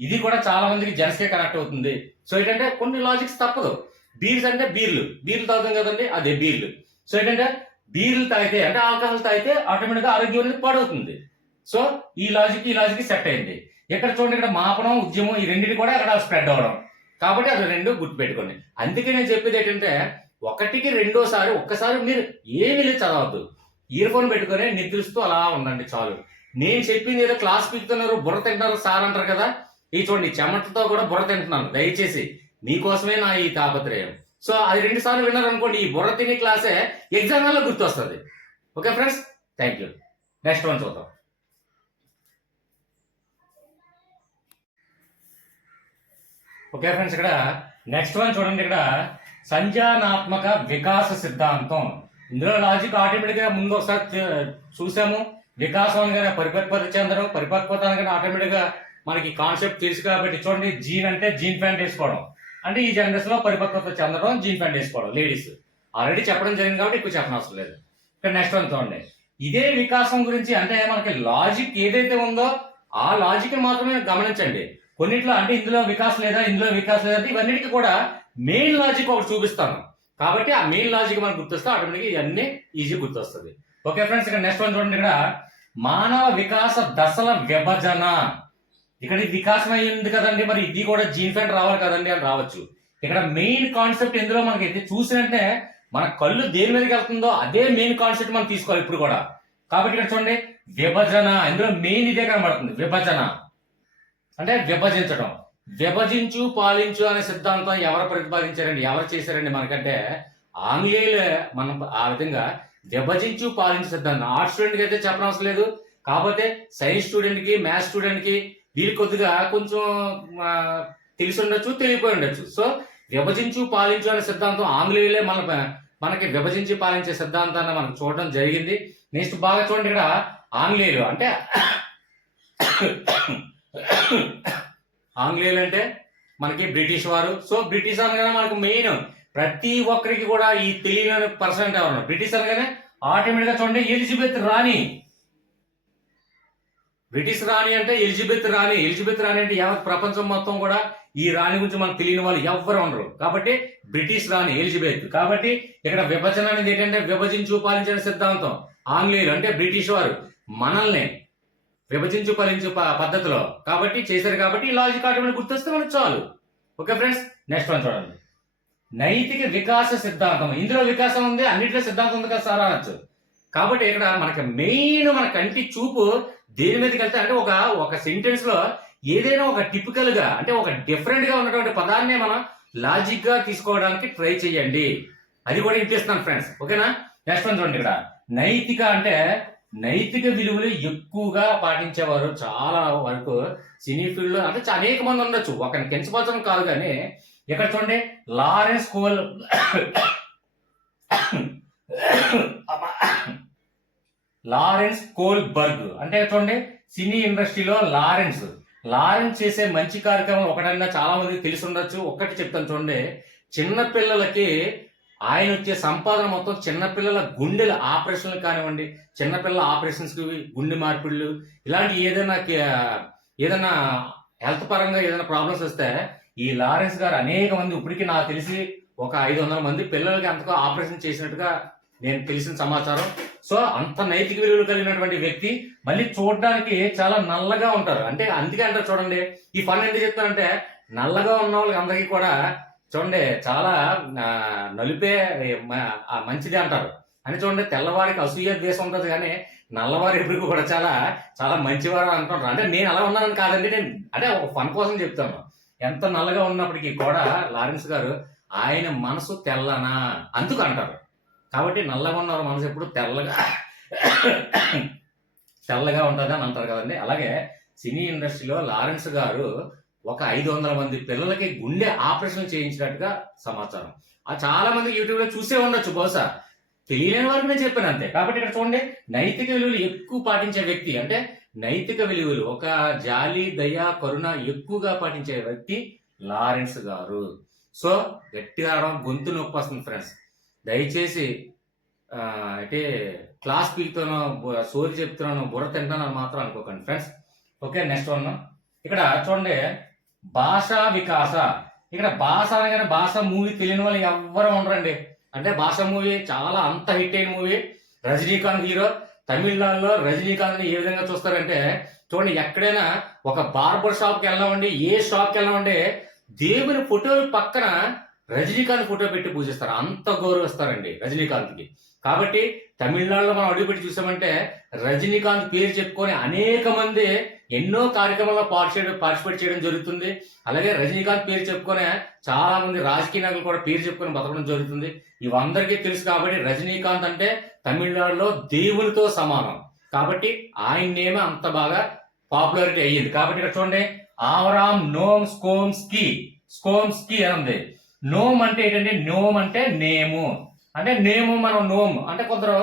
ఇది కూడా చాలా మందికి జెంట్స్కే కనెక్ట్ అవుతుంది. సో ఏంటంటే కొన్ని లాజిక్స్ తప్పదు. బీర్స్ అంటే బీర్లు తాగుతాం కదండి, అదే బీర్లు. సో ఏంటంటే బీర్లు తాగితే అంటే ఆల్కహాల్ తాగితే ఆటోమేటిక్గా ఆరోగ్యం అనేది పాడవుతుంది. సో ఈ లాజిక్ సెట్ అయింది. ఇక్కడ చూడండి, ఇక్కడ మాపనం ఉద్యమం ఈ రెండింటి కూడా అక్కడ స్ప్రెడ్ అవ్వడం. కాబట్టి అది రెండు గుర్తుపెట్టుకోండి. అందుకే నేను చెప్పేది ఏంటంటే ఒకటికి రెండోసారి ఒక్కసారి మీరు ఏమీ లేదు చదవద్దు. ఇయర్ ఫోన్ పెట్టుకొని నిద్రిస్తూ అలా ఉండండి చాలు. నేను చెప్పింది ఏదో క్లాస్ పీకుతున్నారు, బుర్ర తింటున్నారు సార్ అంటారు కదా, ఈ చూడండి చెమటతో కూడా బుర్ర తింటున్నాను. దయచేసి మీకోసమే నా ఈ తాపత్రయం. సో అది 2 సార్లు విన్నారు అనుకోండి, ఈ బుర్ర తినే క్లాసే ఎగ్జామ్ వల్ల గుర్తొస్తుంది. Okay friends, thank you. Next one చూద్దాం. ఓకే ఫ్రెండ్స్, ఇక్కడ నెక్స్ట్ వన్ చూడండి. ఇక్కడ సంజ్ఞానాత్మక వికాస సిద్ధాంతం. ఇందులో లాజిక్ ఆటోమేటిక్గా ముందు ఒకసారి చూసాము. వికాసం అనగానే పరిపక్వత చెందడం, పరిపక్వత అనగానే ఆటోమేటిక్గా మనకి కాన్సెప్ట్ తెలుసు. కాబట్టి చూడండి, జీన్ అంటే జీన్ ప్యాంట్ వేసుకోవడం, అంటే ఈ జనరేషన్ లో పరిపక్వత చెందడం, జీన్ ప్యాంట్ వేసుకోవడం లేడీస్. ఆల్రెడీ చెప్పడం జరిగింది కాబట్టి ఎక్కువ చెప్పనవసరం లేదు. ఇక్కడ నెక్స్ట్ వన్ చూడండి. ఇదే వికాసం గురించి అంటే మనకి లాజిక్ ఏదైతే ఉందో ఆ లాజిక్ మాత్రమే గమనించండి. కొన్నిట్లో అంటే ఇందులో వికాసం లేదా అంటే ఇవన్నిటికీ కూడా మెయిన్ లాజిక్ ఒకటి చూపిస్తాను. కాబట్టి ఆ మెయిన్ లాజిక్ మనకు గుర్తొస్తే ఆటోమేటిక్గా ఇవన్నీ ఈజీ గుర్తొస్తుంది. ఓకే ఫ్రెండ్స్, ఇక్కడ నెక్స్ట్ వన్ చూడండి. ఇక్కడ మానవ వికాస దశల విభజన. ఇక్కడ వికాసం అయ్యింది కదండి, మరి ఇది కూడా జీన్ ప్యాంట్ రావాలి కదండి అని రావచ్చు. ఇక్కడ మెయిన్ కాన్సెప్ట్ ఎందులో మనకి అయితే చూసినట్టే మన కళ్ళు దేని మీదకి వెళ్తుందో అదే మెయిన్ కాన్సెప్ట్ మనం తీసుకోవాలి ఇప్పుడు కూడా. కాబట్టి ఇక్కడ చూడండి, విభజన, ఇందులో మెయిన్ ఇదే కనబడుతుంది. విభజన అంటే విభజించడం. విభజించు పాలించు అనే సిద్ధాంతం ఎవరు ప్రతిపాదించారండి, ఎవరు చేశారండి మనకంటే ఆంగ్లేయులే. మనం ఆ విధంగా విభజించు పాలించు సిద్ధాంతం ఆర్ట్స్ స్టూడెంట్కి అయితే చెప్పనవసరం లేదు. కాకపోతే సైన్స్ స్టూడెంట్కి, మ్యాథ్స్ స్టూడెంట్కి వీళ్ళు కొద్దిగా కొంచెం తెలిసి ఉండొచ్చు, తెలియపోయి ఉండొచ్చు. సో విభజించు పాలించు అనే సిద్ధాంతం ఆంగ్లేయులే మనకి విభజించి పాలించే సిద్ధాంతాన్ని మనకు చూడడం జరిగింది. నెక్స్ట్ బాగా చూడండి, ఇక్కడ ఆంగ్లేయులు అంటే ఆంగ్లేయులు అంటే మనకి బ్రిటిష్ వారు. సో బ్రిటిష్ అనగానే మనకు మెయిన్ ప్రతి ఒక్కరికి కూడా ఈ తెలియని పర్సన్ ఎవరు బ్రిటిష్ అనగానే ఆటోమేటిక్గా చూడండి ఎలిజబెత్ రాణి. బ్రిటిష్ రాణి అంటే ఎలిజబెత్ రాణి అంటే యావత్ ప్రపంచం మొత్తం కూడా ఈ రాణి గురించి మనకు తెలియని వాళ్ళు ఎవ్వరు ఉండరు. కాబట్టి బ్రిటిష్ రాణి ఎలిజబెత్. కాబట్టి ఇక్కడ విభజన అనేది ఏంటంటే విభజించు పాలించిన సిద్ధాంతం. ఆంగ్లేయులు అంటే బ్రిటిష్ వారు మనల్ని విభజించు పాలించు పద్ధతిలో కాబట్టి చేశారు. కాబట్టి ఈ లాజిక్ ఆటోమేటిక్ గుర్తొస్తే మనకు చాలు. ఓకే ఫ్రెండ్స్, నెక్స్ట్ వన్ చూడండి. నైతిక వికాస సిద్ధాంతం. ఇందులో వికాసం ఉంది, అన్నింటిలో సిద్ధాంతం ఉంది కదా సార్ అనొచ్చు. కాబట్టి ఇక్కడ మనకి మెయిన్ మన కంటి చూపు దేని మీదకి వెళ్తే అంటే ఒక సెంటెన్స్ లో ఏదైనా ఒక టిపికల్ గా అంటే ఒక డిఫరెంట్ గా ఉన్నటువంటి పదాన్ని మనం లాజిక్ గా తీసుకోవడానికి ట్రై చేయండి. అది కూడా ఇంటిస్తున్నాను ఫ్రెండ్స్. ఓకేనా, నెక్స్ట్ వన్ చూడండి. ఇక్కడ నైతిక అంటే నైతిక విలువలు ఎక్కువగా పాటించేవారు చాలా వరకు సినీ ఫీల్డ్ లో అంటే అనేక మంది ఉండొచ్చు, ఒకరిని కించపరచడం కాదు. కానీ ఇక్కడ చూడండి, లారెన్స్ కోల్బర్గ్ అంటే చూడండి సినీ ఇండస్ట్రీలో లారెన్స్ చేసే మంచి కార్యక్రమం ఒకటన్నా చాలా మందికి తెలిసి ఉండొచ్చు. ఒక్కటి చెప్తాను చూడండి. చిన్నపిల్లలకి ఆయన వచ్చే సంపాదన మొత్తం చిన్నపిల్లల గుండెల ఆపరేషన్లు కానివ్వండి, చిన్నపిల్లల ఆపరేషన్స్ కి గుండె మార్పిళ్ళు ఇలాంటి ఏదైనా హెల్త్ పరంగా ఏదైనా ప్రాబ్లమ్స్ వస్తే ఈ లారెన్స్ గారు అనేక మంది ఇప్పటికీ నాకు తెలిసి ఒక 500 మంది పిల్లలకి అంతగా ఆపరేషన్ చేసినట్టుగా నేను తెలిసిన సమాచారం. సో అంత నైతిక విలువలు కలిగినటువంటి వ్యక్తి. మళ్ళీ చూడడానికి చాలా నల్లగా ఉంటారు. అంటే అందుకే అంటారు చూడండి, ఈ ఫన్ ఎందుకు చెప్తానంటే నల్లగా ఉన్న వాళ్ళకి అందరికీ కూడా చూడండి చాలా నలిపే మంచిది అంటారు అని. చూడండి తెల్లవారికి అసూయ ద్వేషం ఉంటుంది, కానీ నల్లవారు ఎప్పుడు కూడా చాలా చాలా మంచివారు అంటుంటారు. అంటే నేను అలా ఉన్నానని కాదండి, నేను అంటే ఒక ఫన్ కోసం చెప్తాను. ఎంత నల్లగా ఉన్నప్పటికీ కూడా లారెన్స్ గారు ఆయన మనసు తెల్లనా అందుకు అంటారు. కాబట్టి నల్లగా ఉన్నవారు మనసు ఎప్పుడు తెల్లగా ఉంటుంది అని అంటారు కదండి. అలాగే సినీ ఇండస్ట్రీలో లారెన్స్ గారు ఒక 500 మంది పిల్లలకి గుండె ఆపరేషన్ చేయించినట్టుగా సమాచారం. చాలా మంది యూట్యూబ్ లో చూసే ఉండొచ్చు, బహుశా తెలియని వరకు నేను చెప్పాను అంతే. కాబట్టి ఇక్కడ చూడండి, నైతిక విలువలు ఎక్కువ పాటించే వ్యక్తి అంటే నైతిక విలువలు ఒక జాలి, దయ, కరుణ ఎక్కువగా పాటించే వ్యక్తి లారెన్స్ గారు. సో గట్టిగా గొంతు నొప్పి వస్తుంది ఫ్రెండ్స్. దయచేసి అంటే క్లాస్ పీకుతానో సోది చెప్తున్నాను బుర్ర తింటాను అని మాత్రం అనుకోకండి ఫ్రెండ్స్. Okay, next one. ఇక్కడ చూడండి, భాషా వికాస. ఇక్కడ భాష అనగానే భాష మూవీ తెలియని వాళ్ళు ఎవ్వరూ ఉండరండి. అంటే భాష మూవీ చాలా అంత హిట్ అయిన మూవీ. రజనీకాంత్ హీరో. తమిళనాడులో రజనీకాంత్ని ఏ విధంగా చూస్తారంటే, చూడండి, ఎక్కడైనా ఒక బార్బర్ షాప్కి వెళ్ళామండి, ఏ షాప్కి వెళ్ళామంటే దేవుని ఫోటోలు పక్కన రజనీకాంత్ ఫోటో పెట్టి పూజిస్తారు. అంత గౌరవిస్తారండి రజనీకాంత్కి. కాబట్టి తమిళనాడులో మనం అడుగుపెట్టి చూసామంటే రజనీకాంత్ పేరు చెప్పుకొని అనేక మంది ఎన్నో కార్యక్రమాల్లో పార్టిసిపేట్ చేయడం జరుగుతుంది. అలాగే రజనీకాంత్ పేరు చెప్పుకొని చాలా మంది రాజకీయ నాయకులు కూడా పేరు చెప్పుకొని బతకడం జరుగుతుంది. ఇవందరికీ తెలుసు. కాబట్టి రజనీకాంత్ అంటే తమిళనాడులో దేవునితో సమానం. కాబట్టి ఆయన నేమే అంత బాగా పాపులారిటీ అయ్యింది. కాబట్టి ఇక్కడ చూడండి, ఆవరాం నోమ్ స్కోమ్స్కి అని ఉంది. నోమ్ అంటే ఏంటంటే, నోమ్ అంటే నేము, అంటే నేము. మనం నోమ్ అంటే కొందరు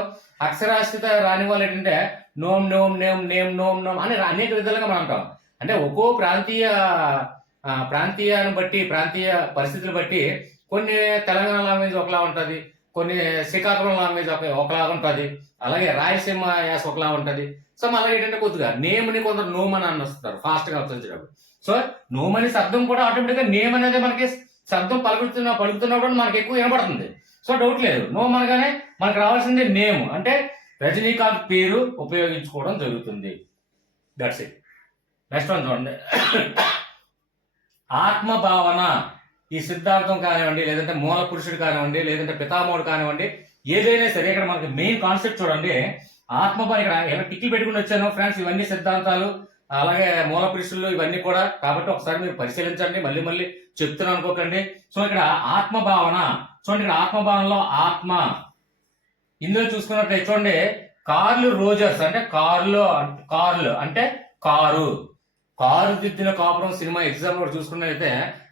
అక్షరాస్యత రాని వాళ్ళు ఏంటంటే నోమ్ నోమ్ నేమ్ నేమ్ నోమ్ నోమ్ అని అనేక విధాలుగా మనం అంటాం. అంటే ఒక్కో ప్రాంతీయాన్ని బట్టి, ప్రాంతీయ పరిస్థితులు బట్టి కొన్ని తెలంగాణ లాంగ్వేజ్ ఒకలా ఉంటుంది, కొన్ని శ్రీకాకుళం లాంగ్వేజ్ ఒకలాగా ఉంటుంది, అలాగే రాయలసీమ యాస ఒకలా ఉంటుంది. సో అలాగే ఏంటంటే కొద్దిగా నేమ్ని కొందరు నోమ్ అని అనిస్తారు ఫాస్ట్గా ఉచ్చరించినప్పుడు. సో నోమ్ అనే శబ్దం కూడా ఆటోమేటిక్గా నేమ్ అనేది మనకి శబ్దం పలుకుతున్నప్పుడు మనకి ఎక్కువ వినపడుతుంది. సో డౌట్ లేదు, నోమ్ అనగానే మనకు రావాల్సింది నేమ్. అంటే రజనీకాంత్ పేరు ఉపయోగించుకోవడం జరుగుతుంది. That's it. నెక్స్ట్ వన్ చూడండి, ఆత్మభావన. ఈ సిద్ధాంతం కానివ్వండి, లేదంటే మూల పురుషుడు కానివ్వండి, లేదంటే పితామహుడు కానివ్వండి, ఏదైనా సరే ఇక్కడ మనకి మెయిన్ కాన్సెప్ట్ చూడండి, ఆత్మభావన. ఇక్కడ టిక్కి పెట్టుకుని వచ్చాను ఫ్రెండ్స్, ఇవన్నీ సిద్ధాంతాలు, అలాగే మూల పురుషులు, ఇవన్నీ కూడా. కాబట్టి ఒకసారి మీరు పరిశీలించండి, మళ్ళీ మళ్ళీ చెప్తున్నాను అనుకోకండి. సో ఇక్కడ ఆత్మభావన చూడండి, ఇక్కడ ఆత్మభావనలో ఆత్మ. ఇందులో చూసుకున్నట్లయితే చూడండి, కార్ల్ రోజర్స్ అంటే కార్లు అంటే కారు దిద్దిన కాపురం సినిమా ఎగ్జాంపుల్ కూడా చూసుకున్నట్లయితే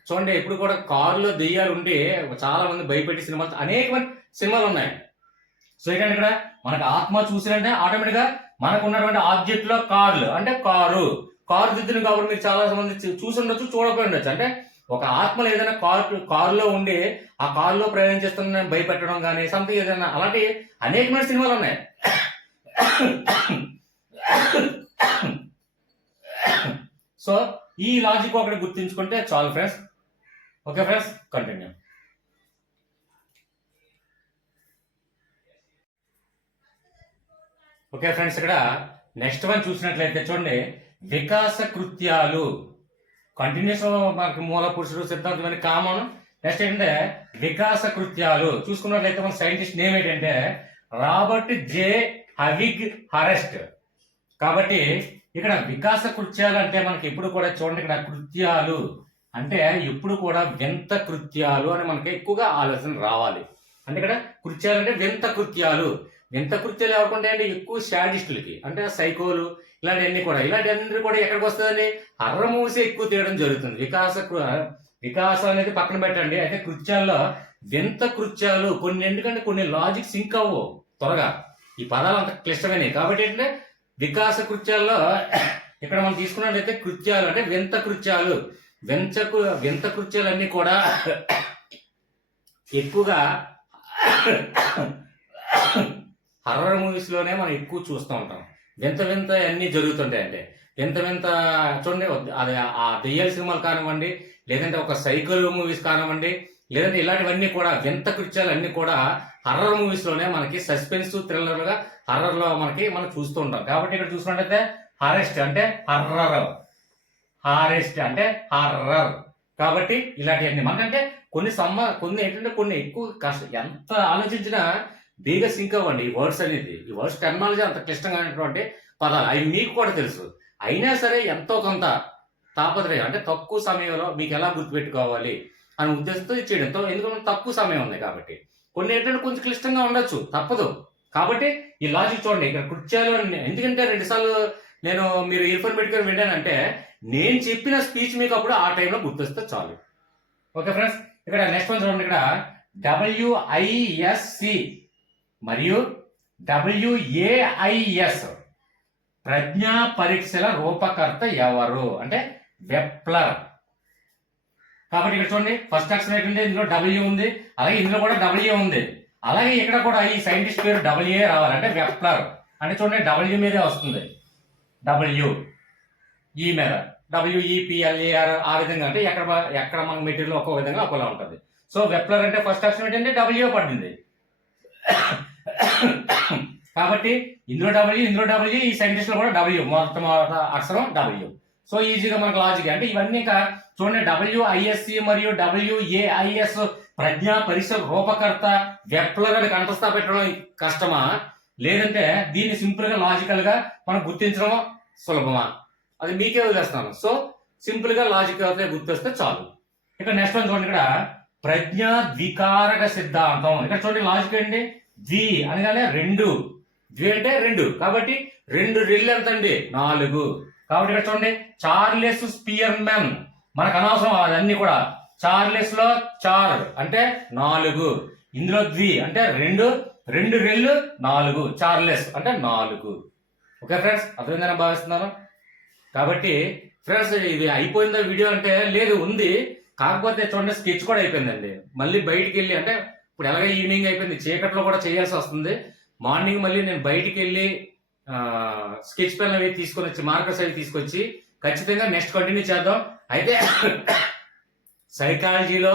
చూడండి, ఇప్పుడు కూడా కారులో దెయ్యాలు ఉండి చాలా మంది భయపెట్టి సినిమాలు, అనేక సినిమాలు ఉన్నాయి. సో ఏంటంటే ఇక్కడ మనకు ఆత్మ చూసినంటే ఆటోమేటిక్ గా మనకు ఉన్నటువంటి ఆబ్జెక్ట్ లో కార్లు అంటే కారు దిద్దిన కాబట్టి మీరు చాలా మంది చూసి ఉండొచ్చు, చూడకపోయి ఉండొచ్చు. అంటే ఒక ఆత్మలు ఏదైనా కారులో ఉండి ఆ కారులో ప్రయాణం చేస్తున్న భయపెట్టడం కానీ సంథింగ్ ఏదైనా అలాంటి అనేకమైన సినిమాలు ఉన్నాయి. సో ఈ లాజిక్ ఒకటి గుర్తించుకుంటే చాలు friends. Okay friends, continue. Okay friends, ఇక్కడ నెక్స్ట్ వన్ చూసినట్లయితే చూడండి, వికాస కృత్యాలు. కంటిన్యూస్ మనకి మూల పురుషుడు సిద్ధాంతం ఇవన్నీ కామన్. నెక్స్ట్ ఏంటంటే వికాస కృత్యాలు. చూసుకున్నట్లయితే మన సైంటిస్ట్ నేమ్ ఏంటంటే రాబర్ట్ జే హవిగ్ హరెస్ట్. కాబట్టి ఇక్కడ వికాస కృత్యాలు అంటే మనకి ఎప్పుడు కూడా చూడండి, ఇక్కడ కృత్యాలు అంటే ఎప్పుడు కూడా వింత కృత్యాలు అని మనకి ఎక్కువగా ఆలోచన రావాలి. అంటే ఇక్కడ కృత్యాలు అంటే వింత కృత్యాలు. వింత కృత్యాలు ఎవరుకుంటాయంటే ఎక్కువ శాడిస్టులకి, అంటే సైకోలు, ఇలాంటివన్నీ కూడా ఎక్కడికి వస్తుందండి, హర్రర్ మూవీస్ ఎక్కువ తీయడం జరుగుతుంది. వికాసం అనేది పక్కన పెట్టండి. అయితే కృత్యాల్లో వింత కృత్యాలు కొన్ని, ఎందుకంటే కొన్ని లాజిక్ సింక్ అవ్వవు త్వరగా, ఈ పదాలు అంత క్లిష్టమైనవి. కాబట్టి ఏంటంటే వికాస కృత్యాల్లో ఇక్కడ మనం తీసుకున్నట్లయితే కృత్యాలు అంటే వింత కృత్యాలు. వింత కృత్యాలన్నీ కూడా ఎక్కువగా హర్రర్ మూవీస్ లోనే మనం ఎక్కువ చూస్తూ ఉంటాం. వింత అన్ని జరుగుతుంటాయి. అంటే వింత చూడండి, అది ఆ దెయ్యాల సినిమాలు కానివ్వండి, లేదంటే ఒక సైకిల్ మూవీస్ కానివ్వండి, లేదంటే ఇలాంటివన్నీ కూడా వింత కృత్యాలు అన్ని కూడా హర్రర్ మూవీస్ లోనే మనకి సస్పెన్స్ థ్రిల్లర్ గా హర్రర్ లో మనం చూస్తూ ఉంటాం. కాబట్టి ఇక్కడ చూసుకున్నట్లయితే హారెస్ట్ అంటే హర్రర్. కాబట్టి ఇలాంటివన్నీ మనకంటే కొన్ని ఏంటంటే కొన్ని ఎక్కువ కష్టం, ఎంత ఆలోచించినా బేగా సింక్ అవ్వండి ఈ వర్డ్స్ అనేది. ఈ వర్డ్స్ టెక్నాలజీ అంత క్లిష్టంగా అయినటువంటి పదాలు, అవి మీకు కూడా తెలుసు. అయినా సరే ఎంతో కొంత తాపత్రయం, అంటే తక్కువ సమయంలో మీకు ఎలా గుర్తుపెట్టుకోవాలి అనే ఉద్దేశంతో చేయడంతో, ఎందుకంటే తక్కువ సమయం ఉంది కాబట్టి కొన్ని ఏంటంటే కొంచెం క్లిష్టంగా ఉండొచ్చు, తప్పదు. కాబట్టి ఈ లాజిక్ చూడండి, ఇక్కడ కృత్యాలు. ఎందుకంటే 2 సార్లు మీరు ఇయర్ఫోన్ పెట్టుకొని వింటానంటే నేను చెప్పిన స్పీచ్ మీకు అప్పుడు ఆ టైంలో గుర్తొస్తే చాలు. ఓకే ఫ్రెండ్స్, ఇక్కడ నెక్స్ట్ వన్ చూడండి, ఇక్కడ WISC మరియు WAIS ప్రజ్ఞా పరీక్షల రూపకర్త ఎవరు అంటే వెప్లర్. కాబట్టి ఇక్కడ చూడండి, ఫస్ట్ అక్షరం ఏంటంటే ఇందులో W ఉంది, అలాగే ఇందులో కూడా W ఉంది. అలాగే ఇక్కడ కూడా ఈ సైంటిస్ట్ పేరు డబ్ల్యూఏ రావాలి, అంటే వెప్లర్. అంటే చూడండి డబ్ల్యూ మీదే వస్తుంది, డబ్ల్యూ ఈ మీద WEPLER ఆ విధంగా. అంటే ఎక్కడ మన మెటీరియల్ ఒక్కో విధంగా ఒకలా ఉంటుంది. సో వెప్లర్ అంటే ఫస్ట్ అక్షరం ఏంటంటే డబ్ల్యూ పడింది కాబట్టి ఇందులో డబ్ల్యూ ఈ సైంటిస్ట్ లో కూడా డబ్ల్యూ మొత్తం అక్షరం డబ్ల్యూ. సో ఈజీగా మనకు లాజిక్. అంటే ఇవన్నీ చూడండి WISC మరియు WAIS ప్రజ్ఞా పరిసర రూపకర్త వెప్లర్ అని కంఠస్థ పెట్టడం కష్టమా, లేదంటే దీన్ని సింపుల్ గా లాజికల్ గా మనం గుర్తించడం సులభమా, అది మీకే వదిలేస్తాను. సో సింపుల్ గా లాజిక్ అయితే గుర్తొస్తే చాలు. ఇక్కడ నెక్స్ట్ వన్ చూడండి, ఇక్కడ ప్రజ్ఞా ద్వికారక సిద్ధాంతం. ఇక్కడ చూడండి లాజిక్ ఏంటి, ద్వి అనగానే రెండు, ద్వి అంటే రెండు కాబట్టి రెండు రెళ్ళు ఎంత అండి 4. కాబట్టి ఇక్కడ చూడండి చార్లెస్ స్పియర్మన్, మనకు అనవసరం అదన్నీ కూడా. చార్లెస్ లో చార్ అంటే 4, ఇందులో ద్వి అంటే రెండు రెళ్ళు 4, చార్లెస్ అంటే 4. ఓకే ఫ్రెండ్స్, అర్థమైందని భావిస్తున్నాను. కాబట్టి ఫ్రెండ్స్ ఇది అయిపోయిందా వీడియో అంటే లేదు, ఉంది. కాకపోతే చూడండి స్కెచ్ కూడా అయిపోయిందండి. మళ్ళీ బయటికి వెళ్ళి, అంటే ఇప్పుడు ఎలాగ ఈవినింగ్ అయిపోయింది, చీకట్లో కూడా చేయాల్సి వస్తుంది. మార్నింగ్ మళ్ళీ నేను బయటికి వెళ్ళి స్కెచ్ పెన్ అవి తీసుకొని వచ్చి, మార్కర్స్ అవి తీసుకొచ్చి ఖచ్చితంగా నెక్స్ట్ కంటిన్యూ చేద్దాం. అయితే సైకాలజీలో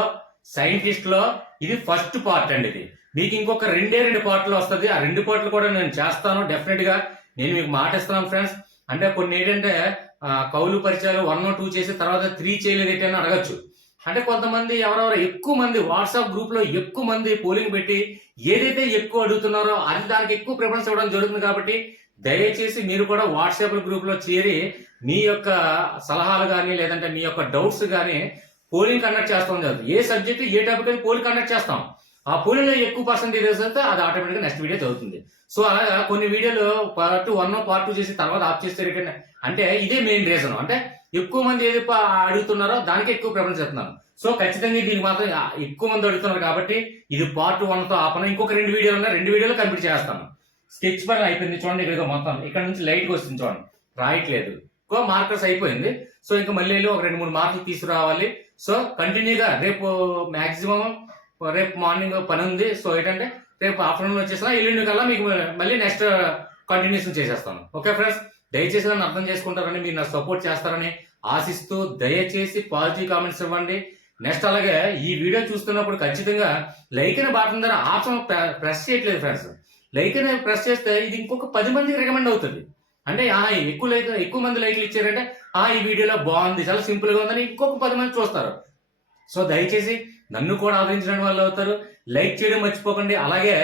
సైంటిస్ట్ లో ఇది ఫస్ట్ పార్ట్ అండి. ఇది మీకు ఇంకొక 2 పార్ట్లు వస్తుంది. ఆ 2 పార్ట్లు కూడా నేను చేస్తాను డెఫినెట్ గా, నేను మీకు మాట ఇస్తున్నాను ఫ్రెండ్స్. అంటే కొన్ని ఏంటంటే కౌలు పరిచయాలు 1, 2 చేసి తర్వాత 3 చేయలేదు ఏంటని అడగచ్చు. అంటే కొంతమంది ఎవరెవరు ఎక్కువ మంది వాట్సాప్ గ్రూప్ లో ఎక్కువ మంది పోలింగ్ పెట్టి ఏదైతే ఎక్కువ అడుగుతున్నారో అది దానికి ఎక్కువ ప్రిఫరెన్స్ ఇవ్వడం జరుగుతుంది. కాబట్టి దయచేసి మీరు కూడా వాట్సాప్ గ్రూప్ లో చేరి మీ యొక్క సలహాలు కానీ లేదంటే మీ యొక్క డౌట్స్ కానీ పోలింగ్ కండక్ట్ చేస్తాం జరుగుతుంది. ఏ సబ్జెక్ట్ ఏ టాపిక్ అని పోలింగ్ కండక్ట్ చేస్తాం. ఆ పోలింగ్ లో ఎక్కువ పర్సెంటేజ్ వస్తే అది ఆటోమేటిక్ గా నెక్స్ట్ వీడియో చదువుతుంది. సో అలాగా కొన్ని వీడియోలు పార్ట్ 1, పార్ట్ 2 చేసి తర్వాత ఆఫ్ చేస్తే రిటర్న్, అంటే ఇదే మెయిన్ రీజన్. అంటే ఎక్కువ మంది ఏది అడుగుతున్నారో దానికి ఎక్కువ ప్రిఫరెన్స్ ఇస్తున్నాను. సో ఖచ్చితంగా దీనికి మాత్రం ఎక్కువ మంది అడుగుతున్నారు కాబట్టి ఇది పార్ట్ 1తో ఆపన. ఇంకొక 2 వీడియోలు ఉన్నాయి, 2 వీడియోలు కంప్లీట్ చేస్తాను. స్కెచ్ పని అయిపోయింది చూడండి, ఇక్కడ మొత్తం ఇక్కడ నుంచి లైట్ గా వస్తుంది చూడండి, రాయట్లేదు. ఎక్కువ మార్కర్స్ అయిపోయింది. సో ఇంకా మళ్ళీ ఒక 2-3 మార్కులు తీసుకురావాలి. సో కంటిన్యూగా రేపు మాక్సిమం రేపు మార్నింగ్ పని ఉంది. సో ఏంటంటే రేపు ఆఫ్టర్నూన్ వచ్చేసినా ఎల్లుండి కల్లా మీకు మళ్ళీ నెక్స్ట్ కంటిన్యూషన్ చేసేస్తాను. ఓకే ఫ్రెండ్స్, దయచేసి నన్ను అర్థం చేసుకుంటారని, మీరు నా సపోర్ట్ చేస్తారని ఆశిస్తూ దయచేసి పాజిటివ్ కామెంట్స్ ఇవ్వండి. నెక్స్ట్ అలాగే ఈ వీడియో చూస్తున్నప్పుడు ఖచ్చితంగా లైక్ అనే బటన్ ద్వారా ఆప్షన్ ప్రెస్ చేయట్లేదు ఫ్రెండ్స్. లైక్ అనే ప్రెస్ చేస్తే ఇది ఇంకొక 10 మందికి రికమెండ్ అవుతుంది. అంటే ఎక్కువ మంది లైక్లు ఇచ్చారంటే ఈ వీడియోలో బాగుంది, చాలా సింపుల్ గా ఉందని ఇంకొక 10 మంది చూస్తారు. సో దయచేసి నన్ను కూడా ఆదరించడం వల్ల అవుతారు. లైక్ చేయడం మర్చిపోకండి. అలాగే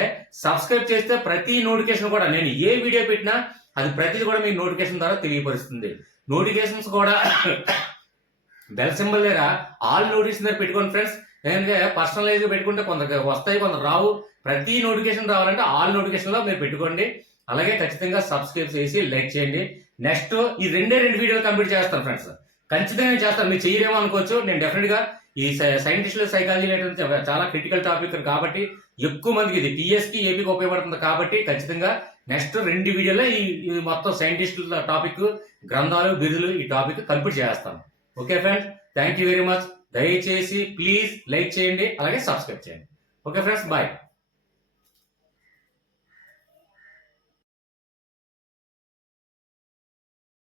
సబ్స్క్రైబ్ చేస్తే ప్రతి నోటిఫికేషన్ కూడా, నేను ఏ వీడియో పెట్టినా అది ప్రతిది కూడా మీకు నోటిఫికేషన్ ద్వారా తెలియపరుస్తుంది. నోటిఫికేషన్స్ కూడా బెల్ సింబల్ దగ్గర ఆల్ నోటిఫికేషన్ దగ్గర పెట్టుకోండి ఫ్రెండ్స్. ఎందుకంటే పర్సనలైజ్ గా పెట్టుకుంటే కొంత వస్తాయి, కొంత రావు. ప్రతి నోటిఫికేషన్ రావాలంటే ఆల్ నోటిఫికేషన్ లో మీరు పెట్టుకోండి. అలాగే ఖచ్చితంగా సబ్స్క్రైబ్ చేసి లైక్ చేయండి. నెక్స్ట్ ఈ 2 వీడియోలు కంప్లీట్ చేస్తాను ఫ్రెండ్స్, ఖచ్చితంగా చేస్తాను. మీరు చేయరేమో అనుకోవచ్చు, నేను డెఫినెట్ గా ఈ సైంటిస్టుల సైకాలజీ అనేటువంటి చాలా క్రిటికల్ టాపిక్ కాబట్టి ఎక్కువ మందికి ఇది టీఎస్కి ఏపీకి ఉపయోగపడుతుంది. కాబట్టి ఖచ్చితంగా నెక్స్ట్ 2 వీడియోలో ఈ మొత్తం సైంటిస్టుల టాపిక్, గ్రంథాలు, బిరుదులు ఈ టాపిక్ కంప్లీట్ చేస్తాను. Okay friends, thank you very much. దయచేసి ప్లీజ్ లైక్ చేయండి, అలాగే సబ్స్క్రైబ్ చేయండి. Okay friends, bye.